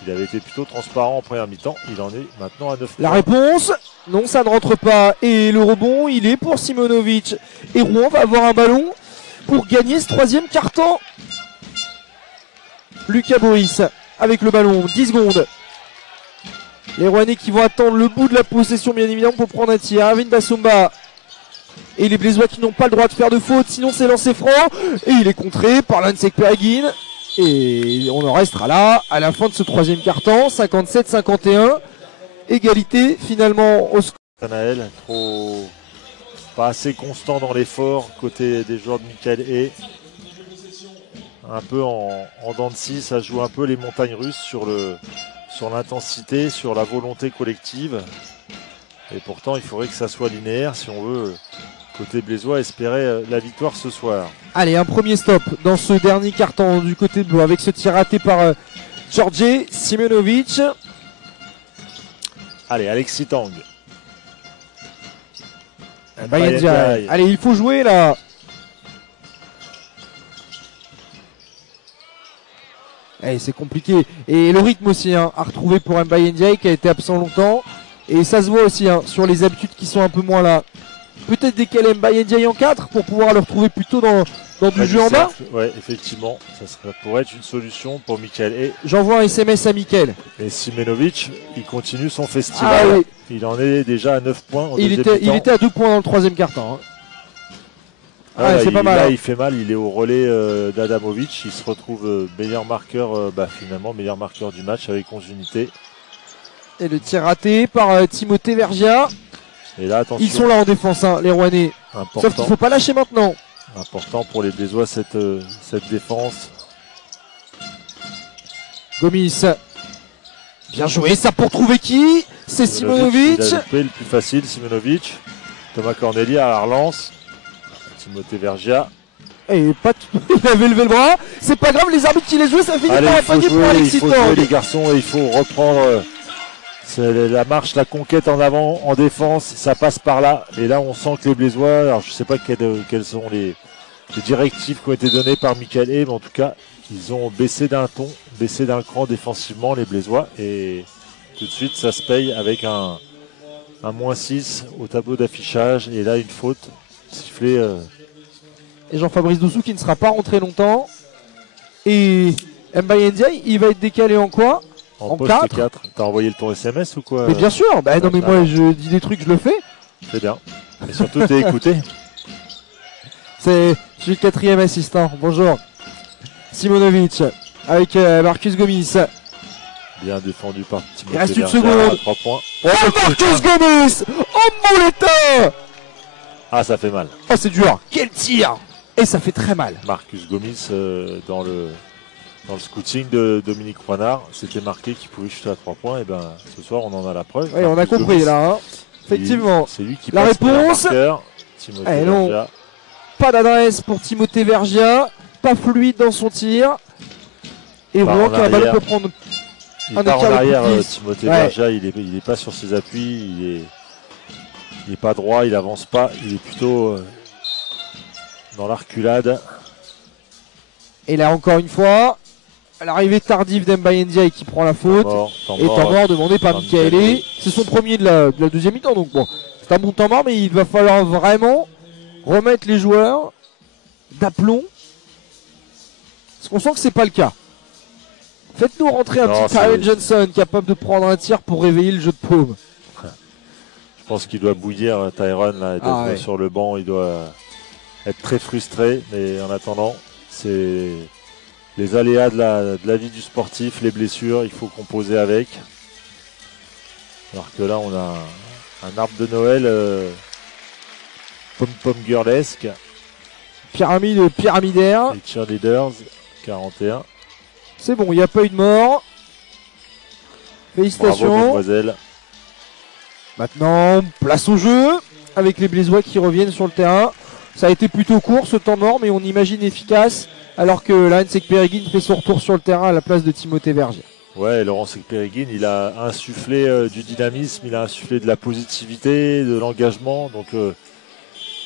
avait été plutôt transparent en première mi-temps. Il en est maintenant à 9 points. La réponse, non, ça ne rentre pas. Et le rebond, il est pour Simonovic. Et Rouen va avoir un ballon pour gagner ce troisième quart-temps. Lucas Boris avec le ballon, 10 secondes. Les Rouennais qui vont attendre le bout de la possession, bien évidemment, pour prendre un tir. Avin Basumba. Et les Blésois qui n'ont pas le droit de faire de faute, sinon c'est lancé franc. Et il est contré par Lansek Peragin. Et on en restera là à la fin de ce troisième quart-temps, 57-51. Égalité finalement au score. Nathanaël, pas assez constant dans l'effort côté des joueurs de Michael et un peu en dents de scie, ça joue un peu les montagnes russes sur l'intensité, sur la volonté collective. Et pourtant, il faudrait que ça soit linéaire si on veut, côté Blésois, espérer la victoire ce soir. Allez, un premier stop dans ce dernier carton du côté bleu avec ce tir raté par Georgi Simonovic. Allez, Alexis Tang. Allez, il faut jouer là. Allez, c'est compliqué. Et le rythme aussi à retrouver pour Mbaye Ndiaye qui a été absent longtemps. Et ça se voit aussi sur les habitudes qui sont un peu moins là. Peut-être décaler Mbaye Ndiaye en 4 pour pouvoir le retrouver plutôt dans du jeu en bas. Oui, effectivement, ça pourrait être une solution pour Michael. Et j'envoie un SMS à Michael. Et Simenovic, il continue son festival. Ah, oui. Il en est déjà à 9 points. Il était à 2 points dans le troisième quart-temps. C'est pas mal. Là, il fait mal. Il est au relais d'Adamovic. Il se retrouve meilleur marqueur, finalement, meilleur marqueur du match avec 11 unités. Et le tir raté par Timothée Vergia. Et là, attention. Ils sont là en défense, les Rouennais. Sauf qu'il ne faut pas lâcher maintenant. Important pour les Blésois cette défense. Gomis. Bien joué, ça pour trouver qui? C'est Simonovic. Il a loupé le plus facile, Simonovic. Thomas Corneli à la relance. Timothée Vergia. Et il avait levé le bras. C'est pas grave, les arbitres qui les jouent, ça finit par un panier pour Alexis Tang. Il faut jouer les garçons et il faut reprendre la marche, la conquête en avant, en défense. Ça passe par là. Et là, on sent que les Blésois, alors je sais pas quelles sont les directives qui ont été données par Michael Hay, mais en tout cas, ils ont baissé d'un ton, baissé d'un cran défensivement, les Blésois. Et tout de suite, ça se paye avec un -6 au tableau d'affichage. Et là, une faute sifflée. Et Jean-Fabrice Doussou qui ne sera pas rentré longtemps. Et Mbaye Ndiaye, il va être décalé en quoi? En poste 4. T'as envoyé ton SMS ou quoi? Mais bien sûr, non mais moi je dis des trucs, je le fais. C'est bien. Et surtout t'es écouté. Je suis le 4e assistant. Bonjour. Simonovic avec Marcus Gomis. Bien défendu par Timothée. Il reste une seconde. 3 points. Oh, Marcus Gomis. Oh Mouletta. Ah, ça fait mal. Oh, c'est dur. Quel tir. Et ça fait très mal. Marcus Gomis dans le scouting de Dominique Roinard, c'était marqué qu'il pouvait chuter à 3 points. Et ce soir, on en a la preuve. Oui, on a compris Gomis, là. Effectivement. C'est lui qui la passe réponse. Timothée Vergia. Pas d'adresse pour Timothée Vergia. Pas fluide dans son tir. Et Rouen qui a un ballon peut prendre. il part en arrière, Timothée Bergia, il est pas sur ses appuis, il est pas droit, il avance pas, il est plutôt dans la reculade. Et là encore une fois, à l'arrivée tardive d'Mbaye Ndiaye qui prend la faute. Temps mort demandé par Michaele. C'est son premier de la deuxième mi-temps, donc bon, c'est un bon temps mort, mais il va falloir vraiment remettre les joueurs d'aplomb. Parce qu'on sent que c'est pas le cas. Faites-nous rentrer un petit Tyron Johnson capable de prendre un tir pour réveiller le jeu de paume. Je pense qu'il doit bouillir, Tyron, là, sur le banc, il doit être très frustré, mais en attendant, c'est les aléas de la vie du sportif, les blessures, il faut composer avec. Alors que là, on a un arbre de Noël pom-pom girlesque. Pyramidaire. Les cheerleaders, 41. C'est bon, il n'y a pas eu de mort. Félicitations. Bravo, mademoiselle. Maintenant, place au jeu avec les Blésois qui reviennent sur le terrain. Ça a été plutôt court ce temps mort, mais on imagine efficace. Alors que là, Sekpereguine fait son retour sur le terrain à la place de Timothée Bergia. Ouais, Laurent Sekpereguine, il a insufflé du dynamisme, il a insufflé de la positivité, de l'engagement. Donc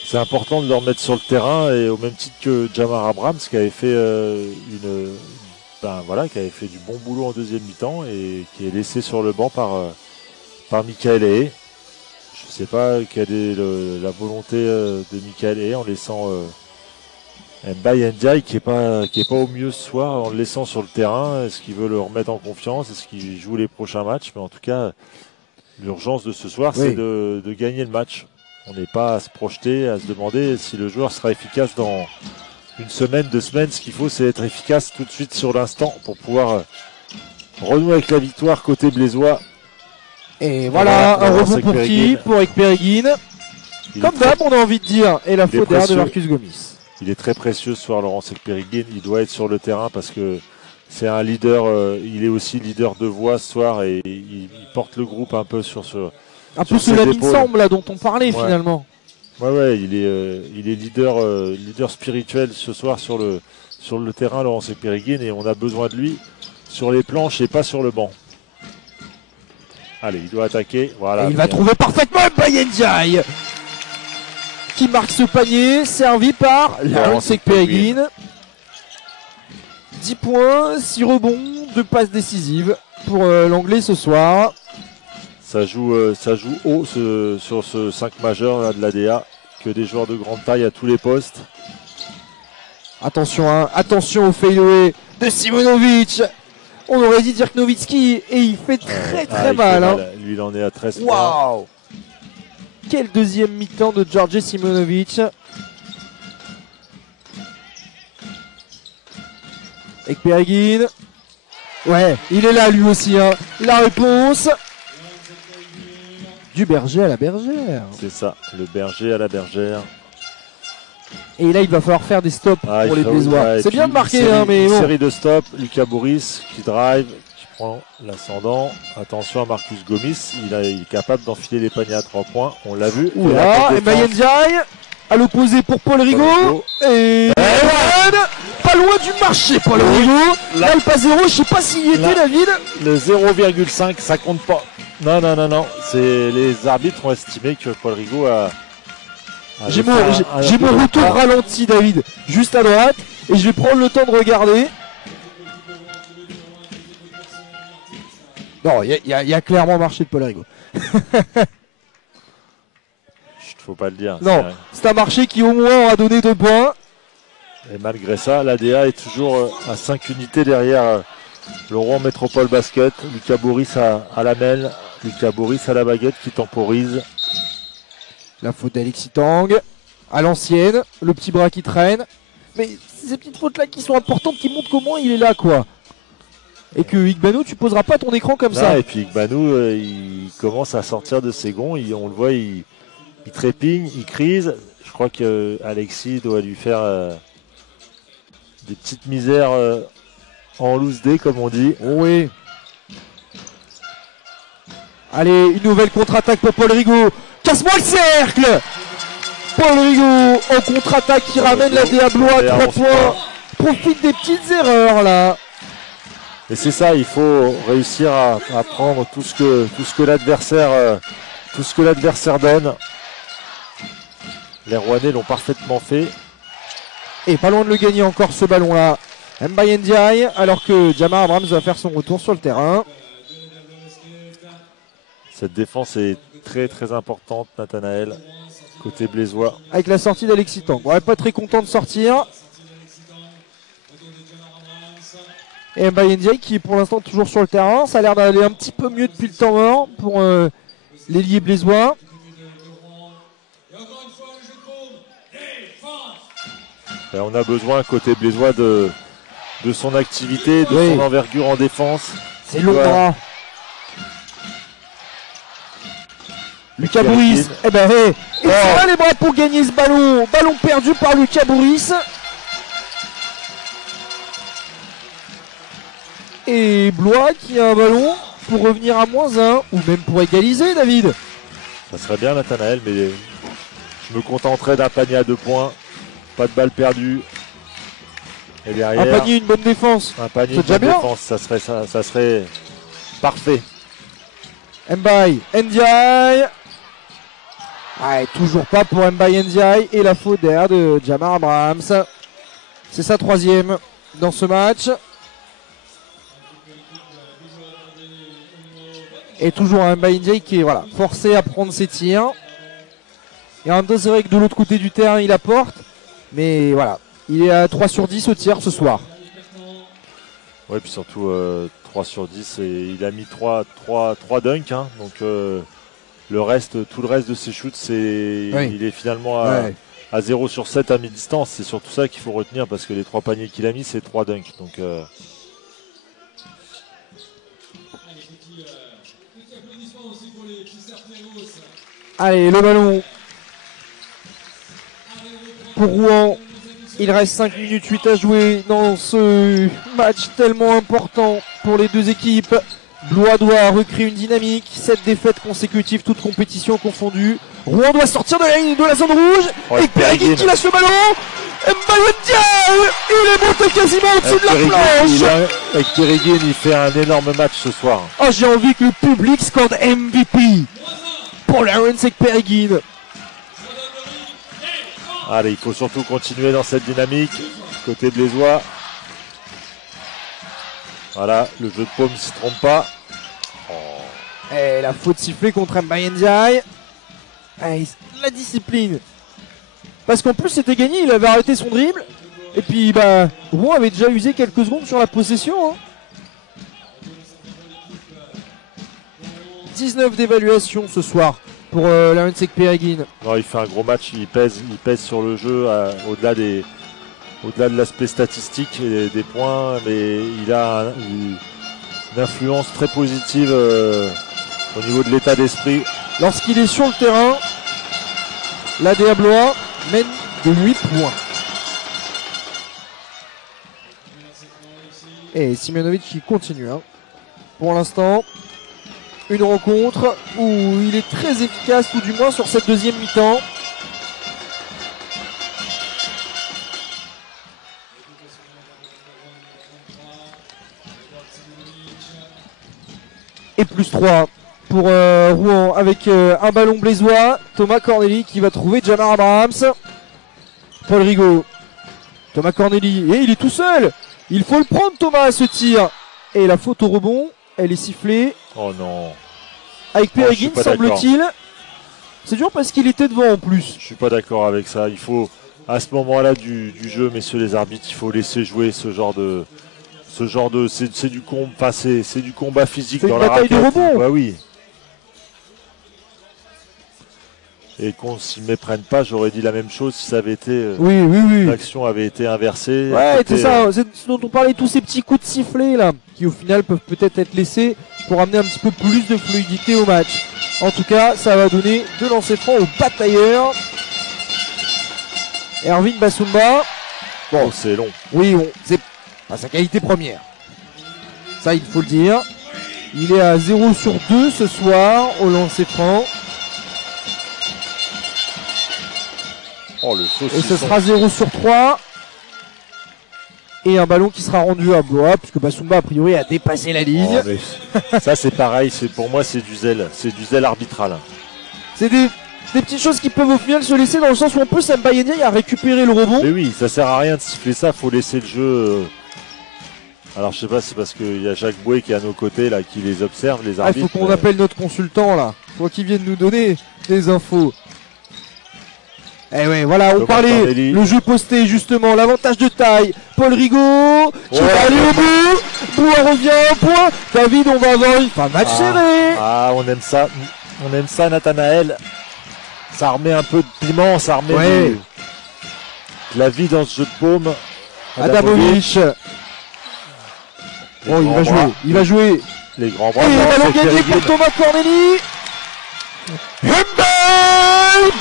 c'est important de le remettre sur le terrain, et au même titre que Jamar Abrams qui avait fait qui avait fait du bon boulot en deuxième mi-temps et qui est laissé sur le banc par Michael Hay. Je ne sais pas quelle est la volonté de Michael Hay en laissant Mbaye Ndiaye qui est pas au mieux ce soir, en le laissant sur le terrain. Est-ce qu'il veut le remettre en confiance? Est-ce qu'il joue les prochains matchs? Mais en tout cas, l'urgence de ce soir, c'est de gagner le match. On n'est pas à se projeter, à se demander si le joueur sera efficace dans une semaine, 2 semaines. Ce qu'il faut, c'est être efficace tout de suite sur l'instant pour pouvoir renouer avec la victoire côté blésois. Et voilà, un rebond pour qui? Pour Ekpereguine. Comme d'hab, on a envie de dire. Et la faute derrière de Marcus Gomis. Il est très précieux ce soir, Laurent Ekpereguine. Il doit être sur le terrain parce que c'est un leader. Il est aussi leader de voix ce soir et il porte le groupe un peu sur ce. Un peu sous la mine semble là dont on parlait finalement. Ouais, il est leader spirituel ce soir sur le terrain, Laurent Ekpereguine, et on a besoin de lui sur les planches et pas sur le banc. Allez, il doit attaquer. Voilà. Et il va trouver parfaitement Mbaye Ndiaye qui marque ce panier, servi par Laurent Ekpereguine. 10 points, 6 rebonds, 2 passes décisives pour l'anglais ce soir. Ça joue haut sur ce 5 majeur là, de l'ADA, que des joueurs de grande taille à tous les postes. Attention, attention au fadeaway de Simonovic. On aurait dit Dirk Nowitzki et il fait très mal. Lui, il en est à 13 points. Waouh! Quel deuxième mi-temps de George Simonovic. Ekpereguine. Ouais, il est là lui aussi. Hein. La réponse du berger à la bergère. C'est ça, le berger à la bergère. Et là, il va falloir faire des stops pour les Blésois. C'est bien de marquer, mais bon. Série de stops. Lucas Boris qui drive, qui prend l'ascendant. Attention à Marcus Gomis, il est capable d'enfiler les paniers à 3 points. On l'a vu. Oula, et Mbaye Ndiaye à l'opposé pour Paul Rigaud. Et pas loin du marché, Paul Rigaud. Là, le pas 0, je sais pas s'il y était, David. Le 0,5, ça compte pas. Non. Les arbitres ont estimé que Paul Rigaud a. J'ai mon retour ralenti, David, juste à droite, et je vais prendre le temps de regarder. Non, il y a clairement marché de Paul Rigaud. Faut pas le dire. Non, c'est un marché qui au moins a donné 2 points. Et malgré ça, l'ADA est toujours à 5 unités derrière le Rouen Métropole Basket. Lucas Boris à la mêle, Lucas Boris à la baguette qui temporise. La faute d'Alexis Tang, à l'ancienne, le petit bras qui traîne. Mais ces petites fautes-là qui sont importantes, qui montrent comment il est là, quoi. Et que Igbanou, tu poseras pas ton écran comme ça. Et puis Igbanou, il commence à sortir de ses gonds. On le voit, il trépigne, il crise. Je crois que Alexis doit lui faire des petites misères en loose day, comme on dit. Oui. Allez, une nouvelle contre-attaque pour Paul Rigaud. Casse-moi le cercle! Paul Rigaud en contre-attaque qui ramène la Diablo à 3 points. Profite des petites erreurs là. Et c'est ça, il faut réussir à prendre tout ce que l'adversaire donne. Les Rouennais l'ont parfaitement fait. Et pas loin de le gagner encore ce ballon-là. Mbaye Ndiaye, alors que Jamar Abrams va faire son retour sur le terrain. Cette défense est très très importante, Nathanaël, côté blésois. Avec la sortie d'Alexis Tang. Ouais, pas très content de sortir. Et Mbaye Ndiaye qui est pour l'instant toujours sur le terrain. Ça a l'air d'aller un petit peu mieux depuis le temps mort pour l'ailier blésois. Et on a besoin côté blésois de son activité, de son envergure en défense. C'est long bras. Lucas Bourris. Eh ben, il a les bras pour gagner ce ballon. Ballon perdu par Lucas Bourris. Et Blois qui a un ballon pour revenir à -1 ou même pour égaliser, David. Ça serait bien, Nathanaël, mais je me contenterai d'un panier à 2 points. Pas de balle perdue. Et derrière, un panier, une bonne défense. Un panier, une bonne défense, ça serait parfait. Mbaye Ndiaye. Ouais, toujours pas pour Mbaye Ndiaye. Et la faute derrière de Jamar Abrams. C'est sa 3e dans ce match. Et toujours un Mbaye Ndiaye qui est forcé à prendre ses tirs. Et en deux, c'est vrai que de l'autre côté du terrain, il apporte. Mais voilà, il est à 3 sur 10 au tir ce soir. Ouais, puis surtout 3 sur 10 et il a mis 3 dunks. Hein, donc tout le reste de ses shoots, il est finalement à 0 sur 7 à mi-distance. C'est surtout ça qu'il faut retenir parce que les 3 paniers qu'il a mis, c'est 3 dunks. Donc, allez, le ballon pour Rouen. Il reste 5 minutes 8 à jouer dans ce match tellement important pour les deux équipes. Blois doit recréer une dynamique. 7 défaites consécutives, toutes compétitions confondues. Rouen doit sortir de la zone rouge. Et Pereguine qui lâche le ballon. Mbaye Ndiaye, il est monté quasiment au-dessus de la planche. Avec Pereguine, il fait un énorme match ce soir. Oh, j'ai envie que le public scande MVP pour Lawrence Pereguine. Allez, il faut surtout continuer dans cette dynamique. Côté blésois. Voilà, le jeu de paume ne s'y trompe pas. Oh. Et la faute sifflée contre Mbaye Ndiaye. La discipline. Parce qu'en plus c'était gagné, il avait arrêté son dribble. Et puis Rouen avait déjà usé quelques secondes sur la possession. 19 d'évaluation ce soir pour Lawrence Pereguine. Non, il fait un gros match, il pèse sur le jeu au-delà de l'aspect statistique et des points, mais il a une influence très positive au niveau de l'état d'esprit. Lorsqu'il est sur le terrain, l'ADA Blois mène de 8 points. Et Simjanovic qui continue. Pour l'instant, une rencontre où il est très efficace, tout du moins sur cette deuxième mi-temps. Et plus 3 pour Rouen avec un ballon blésois. Thomas Corneli qui va trouver Jamar Abrams. Paul Rigaud. Thomas Corneli. Et il est tout seul. Il faut le prendre Thomas à ce tir. Et la faute au rebond, elle est sifflée. Oh non. Avec Pereguine, semble-t-il. C'est dur parce qu'il était devant en plus. Je suis pas d'accord avec ça. Il faut, à ce moment-là du jeu, messieurs les arbitres, il faut laisser jouer ce genre de c'est du combat physique dans la raquette. C'est une bataille de rebond. Bah oui. Et qu'on s'y méprenne pas, j'aurais dit la même chose si ça avait été. Oui. L'action avait été inversée. Ouais, c'est ça. C'est ce dont on parlait, tous ces petits coups de sifflet là, qui au final peuvent peut-être être laissés pour amener un petit peu plus de fluidité au match. En tout cas, ça va donner 2 lancers francs aux batailleurs. Erwin Bassoumba. Bon, c'est long. Oui, c'est sa qualité première. Ça, il faut le dire. Il est à 0 sur 2 ce soir au lancer franc. Oh, le saucisson. Et ce sera 0 sur 3. Et un ballon qui sera rendu à Blois, puisque Bassoumba a priori a dépassé la ligne. Ça c'est pareil, pour moi c'est du zèle arbitral. C'est des petites choses qui peuvent au final se laisser dans le sens où en plus Mbaye Ndiaye a récupéré le rebond. Mais oui, ça sert à rien de siffler ça, faut laisser le jeu. Alors je sais pas, c'est parce qu'il y a Jacques Bouet qui est à nos côtés là, qui les observe, les arbitres. Il faut qu'on appelle notre consultant là, pour qu'il vienne nous donner des infos. Eh ouais, voilà, on parlait le jeu posté justement, l'avantage de taille. Paul Rigaud qui va aller au bout. Blois revient à un point. David, on va avoir un match serré. Ah, on aime ça, Nathanaël. Ça remet un peu de piment, ça remet de la vie dans ce jeu de paume. Adamovic. Oh, il va jouer. Les grands bras. Et le ballon gagné pour Thomas Corneli.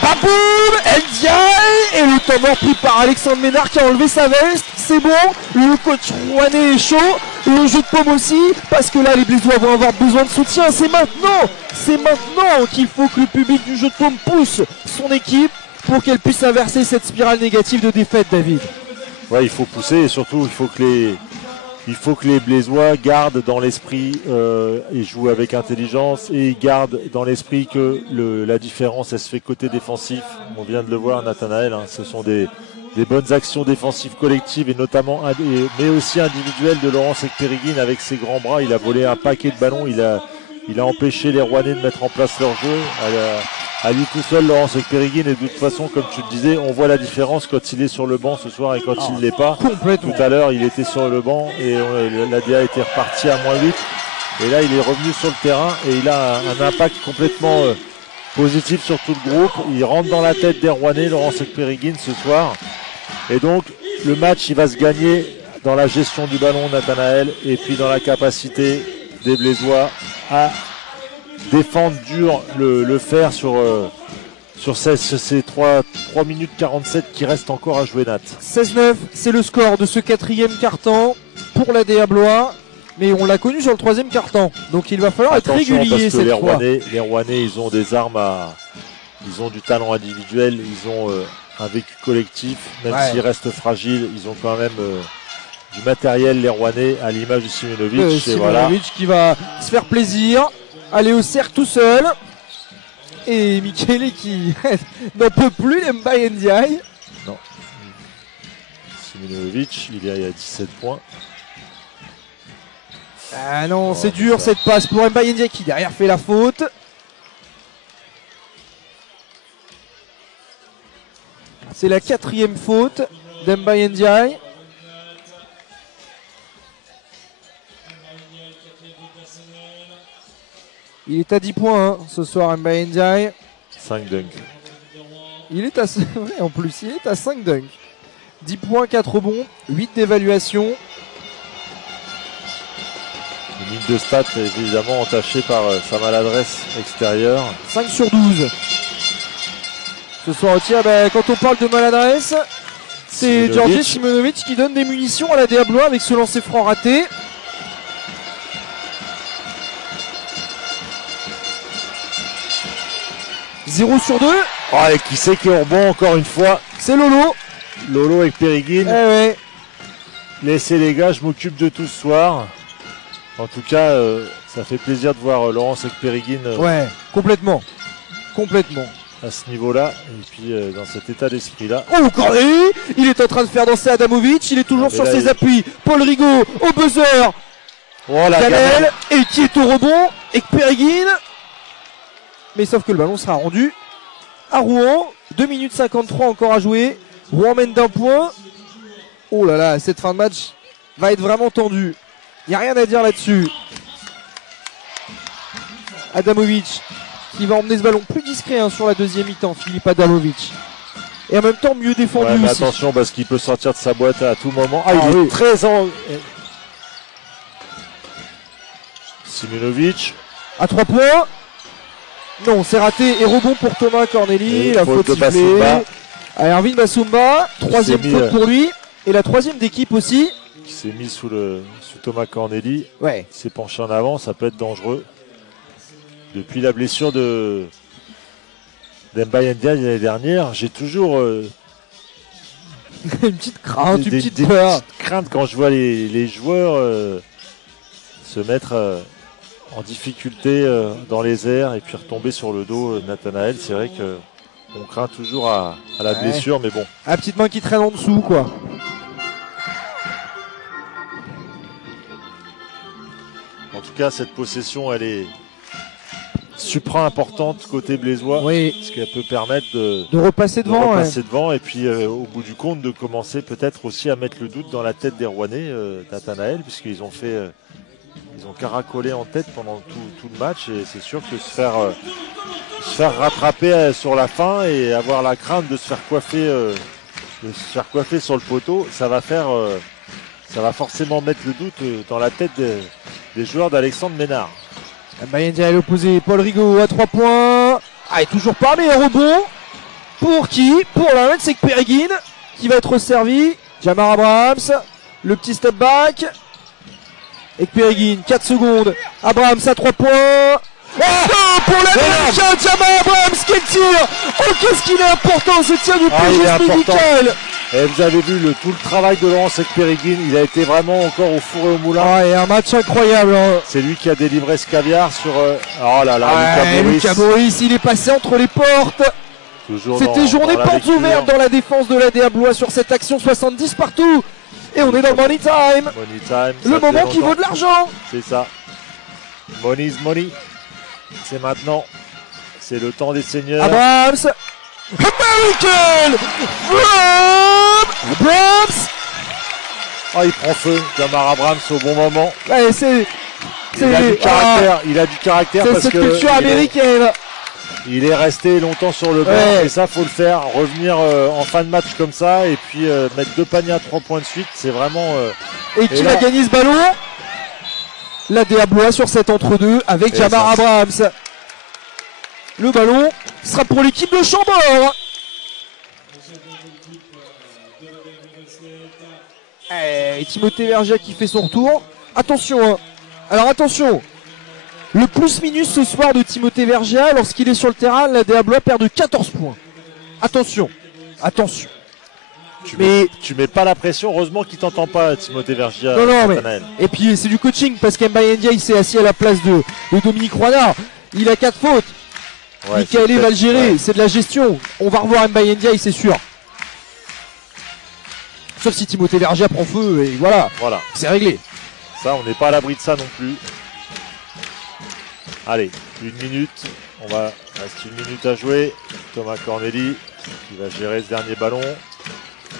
Baboum, Ndiaye et le temps mort pris par Alexandre Ménard qui a enlevé sa veste. C'est bon, le coach rouennais est chaud, le jeu de paume aussi, parce que là les Blésois vont avoir besoin de soutien. C'est maintenant qu'il faut que le public du jeu de paume pousse son équipe pour qu'elle puisse inverser cette spirale négative de défaite, David. Ouais, il faut pousser et surtout il faut que les Blésois gardent dans l'esprit et jouent avec intelligence et gardent dans l'esprit que la différence elle se fait côté défensif. On vient de le voir, Nathanaël, hein, ce sont des bonnes actions défensives collectives et notamment mais aussi individuelles de Laurent Ekperiguin avec ses grands bras. Il a volé un paquet de ballons, il a empêché les Rouennais de mettre en place leur jeu. À lui tout seul, Laurent Ekperiguin, et de toute façon, comme tu le disais, on voit la différence quand il est sur le banc ce soir et quand il ne l'est pas. Complètement. Tout à l'heure, il était sur le banc et l'ADA était reparti à -8. Et là, il est revenu sur le terrain et il a un impact complètement positif sur tout le groupe. Il rentre dans la tête des Rouennais, Laurent Ekperiguin, ce soir. Et donc, le match, il va se gagner dans la gestion du ballon, Nathanaël, et puis dans la capacité des Blésois à défendre dur le fer sur ces 3 minutes 47 qui restent encore à jouer, Nat. 16-9, c'est le score de ce quatrième quart-temps pour l'ADA Blois. Mais on l'a connu sur le troisième quart-temps. Donc il va falloir être régulier cette fois. Les Rouennais, ils ont des armes ils ont du talent individuel, ils ont un vécu collectif, même s'ils restent fragiles, ils ont quand même du matériel, les Rouennais, à l'image de Simonovic. Simonovic qui va se faire plaisir, aller au cercle tout seul. Et Michele qui n'en peut plus, Mbaye Ndiaye. Non. Simonovic, il est à 17 points. Ah non, c'est dur cette passe pour Mbaye Ndiaye qui derrière fait la faute. C'est la 4e faute d'Mbaye Ndiaye. Il est à 10 points hein, ce soir, Mbaye Ndiaye. 5 dunks. Il est à en plus, il est à 5 dunks. 10 points, 4 rebonds, 8 d'évaluation. Une ligne de stats évidemment entachée par sa maladresse extérieure. 5 sur 12. Ce soir au tir, quand on parle de maladresse, c'est Georgi Simonovic qui donne des munitions à l'ADA Blois avec ce lancer franc raté. « 0 sur 2. Oh, et qui c'est qui est au rebond encore une fois? C'est Lolo. Lolo Ekperiguin. Eh ouais. Laissez les gars, je m'occupe de tout ce soir. En tout cas, ça fait plaisir de voir Laurent Ekperiguin. Ouais, complètement. Complètement. À ce niveau-là, et puis dans cet état d'esprit-là. Oh, Corneli, il est en train de faire danser Adamovic, il est toujours sur ses appuis. Paul Rigaud au buzzer. Oh la Canel, et qui est au rebond, Ekperiguin. Mais sauf que le ballon sera rendu à Rouen. 2 minutes 53 encore à jouer. Rouen mène d'un point. Oh là là, cette fin de match va être vraiment tendue. Il n'y a rien à dire là-dessus. Adamovic qui va emmener ce ballon plus discret hein, sur la deuxième mi-temps, Philippe Adamovic. Et en même temps mieux défendu mais aussi. Attention parce qu'il peut sortir de sa boîte à tout moment. Ah, il est très en... Simonovic. À 3 points. Non, c'est raté. Et rebond pour Thomas Corneli. La faute sifflée. À Erwin Bassoumba. 3e faute pour lui. Et la 3e d'équipe aussi. Qui s'est mis sous Thomas Corneli. Ouais. Il s'est penché en avant. Ça peut être dangereux. Depuis la blessure d'Mbaye Ndiaye l'année dernière, j'ai toujours une petite crainte, une petite peur. crainte quand je vois les joueurs se mettre en difficulté dans les airs et puis retomber sur le dos. Nathanaël, c'est vrai qu'on craint toujours à la blessure, mais bon. La petite main qui traîne en dessous, quoi. En tout cas, cette possession, elle est supra importante côté blésois, Oui. ce qui peut permettre de repasser devant. repasser devant et puis au bout du compte de commencer peut-être aussi à mettre le doute dans la tête des Rouennais, Nathanaël, puisqu'ils ont fait ils ont caracolé en tête pendant tout le match et c'est sûr que se faire rattraper sur la fin et avoir la crainte de se faire coiffer sur le poteau, ça va forcément mettre le doute dans la tête des joueurs d'Alexandre Ménard. Mbayendia est l'opposé, Paul Rigaud à 3 points. Ah, et toujours pas, mais un rebond. Pour qui? Pour la Lawrence Ekperigin qui va être servi. Jamar Abrahams, le petit step back. Ekperigin, 4 secondes. Abrahams à 3 points. Oh, pour l'américain, Jamar Abrahams, quel tir! Oh, qu'est-ce qu'il est important ce tir du PGS médical! Et vous avez vu tout le travail de Laurence Ekperigin, il a été vraiment encore au four et au moulin. Ah, et un match incroyable. Hein. C'est lui qui a délivré ce caviar sur. Oh là là, Lucas Boris, il est passé entre les portes. C'était journée portes ouvertes dans la défense de l'ADA Blois sur cette action, 70 partout. Et on est dans Money Time. Money Time. Le moment qui vaut de l'argent. C'est ça. Money is money. C'est maintenant. C'est le temps des seigneurs. Abrahams. American Abrahams. Oh, il prend feu, Jamar Abrahams au bon moment. Ouais, il a du caractère c'est parce cette que culture américaine. Il est resté longtemps sur le banc et ça faut le faire, revenir en fin de match comme ça et puis mettre 2 paniers à 3 points de suite, c'est vraiment... Et qui va gagner ce ballon? L'ADA Blois sur cet entre-deux avec Jamar Abrahams. Le ballon sera pour l'équipe de Chambord. Et Timothée Vergia qui fait son retour. Attention, hein. Alors attention. Le plus-minus ce soir de Timothée Vergia, lorsqu'il est sur le terrain, l'ADA Blois perd de 14 points. Attention. Attention. Tu mets pas la pression, heureusement qu'il t'entend pas, Timothée Vergia. Non, mais... Et puis c'est du coaching parce qu'Mbayendia il s'est assis à la place de Dominique Roinard. Il a 4 fautes. Ouais, Michael va le gérer, c'est de la gestion. On va revoir Mbayendia, c'est sûr. Sauf si Timothée Vergia prend feu et voilà. C'est réglé. Ça, on n'est pas à l'abri de ça non plus. Allez, 1 minute. Reste 1 minute à jouer. Thomas Corneli qui va gérer ce dernier ballon.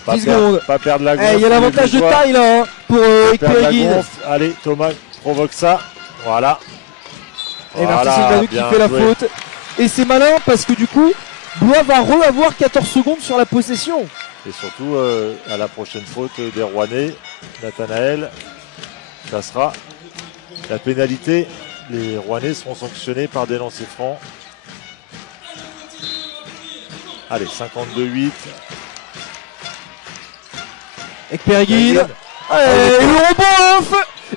10 secondes. Pas perdre la gonfle. Il y a l'avantage de taille là pour Ekperigin. Allez, Thomas provoque ça. Voilà. Et Marty Silvano qui fait la faute. Et c'est malin parce que du coup, Blois va avoir 14 secondes sur la possession. Et surtout, à la prochaine faute des Rouennais, Nathanaël, ça sera la pénalité. Les Rouennais seront sanctionnés par des lancers francs. Allez, 52-8. Ekperigin. Et le rebond.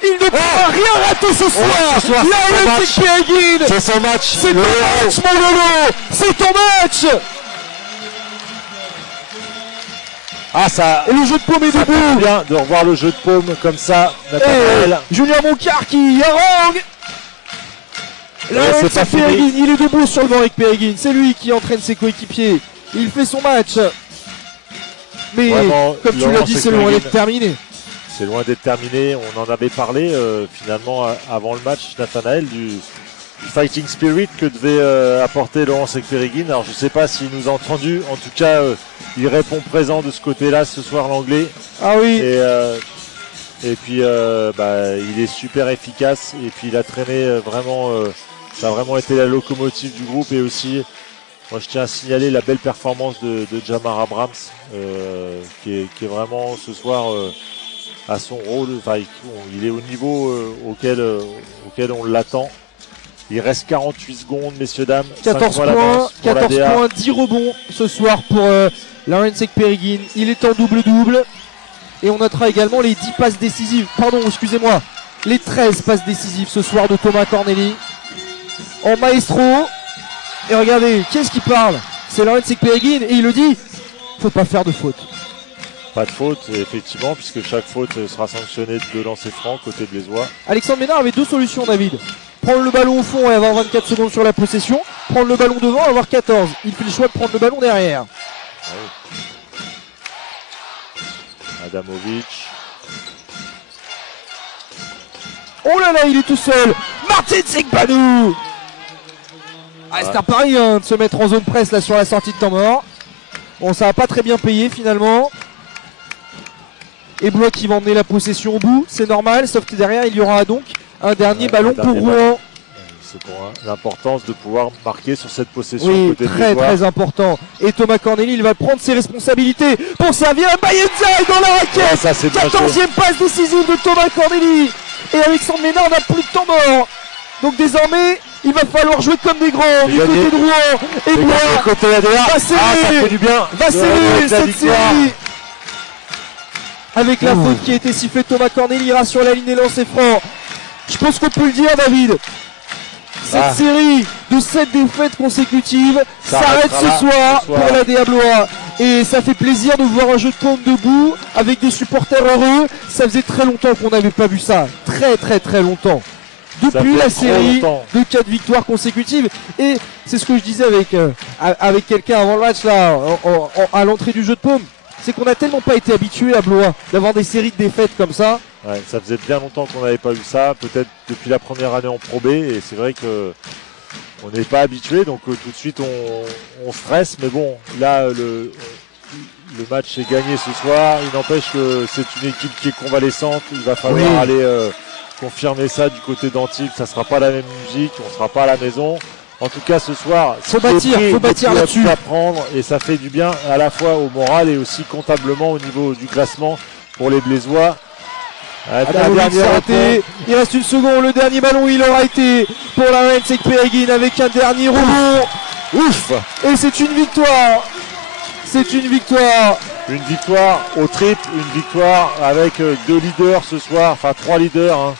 Il ne pourra rien rater ce soir. Lawrence Ekperigin. C'est son match. C'est ton match, mon Lolo. C'est ton match. Et le jeu de paume est debout. Bien de revoir le jeu de paume comme ça. Nathanaël. Junior Moncard qui harangue. Lawrence Ekperigin, il est debout sur le banc Ekperigin. C'est lui qui entraîne ses coéquipiers. Il fait son match. Mais vraiment, comme tu l'as dit, c'est loin d'être terminé. C'est loin d'être terminé. On en avait parlé finalement avant le match, Nathanaël, du fighting spirit que devait apporter Lawrence Ekperigin. Alors je ne sais pas s'il nous a entendu. En tout cas, il répond présent de ce côté-là ce soir, l'anglais. Ah oui. Et puis il est super efficace. Et puis il a traîné vraiment. Ça a vraiment été la locomotive du groupe. Et aussi, moi je tiens à signaler la belle performance de Jamar Abrahams qui est vraiment ce soir à son rôle. Enfin, il est au niveau auquel on l'attend. Il reste 48 secondes, messieurs, dames. 14 points, 10 rebonds ce soir pour Lawrence Ekperigin. Il est en double-double. Et on notera également les 10 passes décisives. Pardon, excusez-moi. Les 13 passes décisives ce soir de Thomas Corneli. En maestro. Et regardez, qui est-ce qui parle? C'est Lawrence Ekperigin. Et il le dit, faut pas faire de faute. pas de faute, effectivement, puisque chaque faute sera sanctionnée de 2 lancers francs côté blésois. Alexandre Ménard avait 2 solutions, David. Prendre le ballon au fond et avoir 24 secondes sur la possession. Prendre le ballon devant et avoir 14. Il fait le choix de prendre le ballon derrière. Adamovic. Oh là là, il est tout seul. Martin Sekbanou. C'est un pari de se mettre en zone presse là sur la sortie de temps mort. Bon, ça n'a pas très bien payé finalement. Et Blois qui va emmener la possession au bout, c'est normal, sauf que derrière il y aura donc un dernier ballon pour Rouen. C'est pour l'importance de pouvoir marquer sur cette possession. Oui, côté très très important. Et Thomas Corneli, il va prendre ses responsabilités pour servir à Bayenza dans la raquette. 14e passe décisive de Thomas Corneli. Et Alexandre Ménard n'a plus de temps mort. Donc désormais, il va falloir jouer comme des grands du côté de Rouen. Et Blois va serrer cette série. Avec la faute qui a été sifflée, Thomas Corneli ira sur la ligne des lancers francs. Je pense qu'on peut le dire, David. Cette série de 7 défaites consécutives s'arrête ce soir pour la DA Blois. Et ça fait plaisir de voir un jeu de paume debout avec des supporters heureux. Ça faisait très longtemps qu'on n'avait pas vu ça. Très très très longtemps. Depuis la série de 4 victoires consécutives. Et c'est ce que je disais avec quelqu'un avant le match là, à l'entrée du jeu de paume. C'est qu'on n'a tellement pas été habitué à Blois d'avoir des séries de défaites comme ça. Ouais, ça faisait bien longtemps qu'on n'avait pas vu ça, peut-être depuis la première année en Pro B, et c'est vrai que on n'est pas habitué, donc tout de suite on stresse, mais bon, là le match est gagné ce soir, il n'empêche que c'est une équipe qui est convalescente, il va falloir aller confirmer ça du côté d'Antibes, ça ne sera pas la même musique, on ne sera pas à la maison. En tout cas, ce soir, faut bâtir là-dessus. Et ça fait du bien à la fois au moral et aussi comptablement au niveau du classement pour les Blésois. Il reste une seconde, le dernier ballon il aura été pour la Rensek Pereguine avec un dernier rebond. Ouf. Et c'est une victoire. C'est une victoire. Une victoire au triple, une victoire avec 2 leaders ce soir, enfin 3 leaders.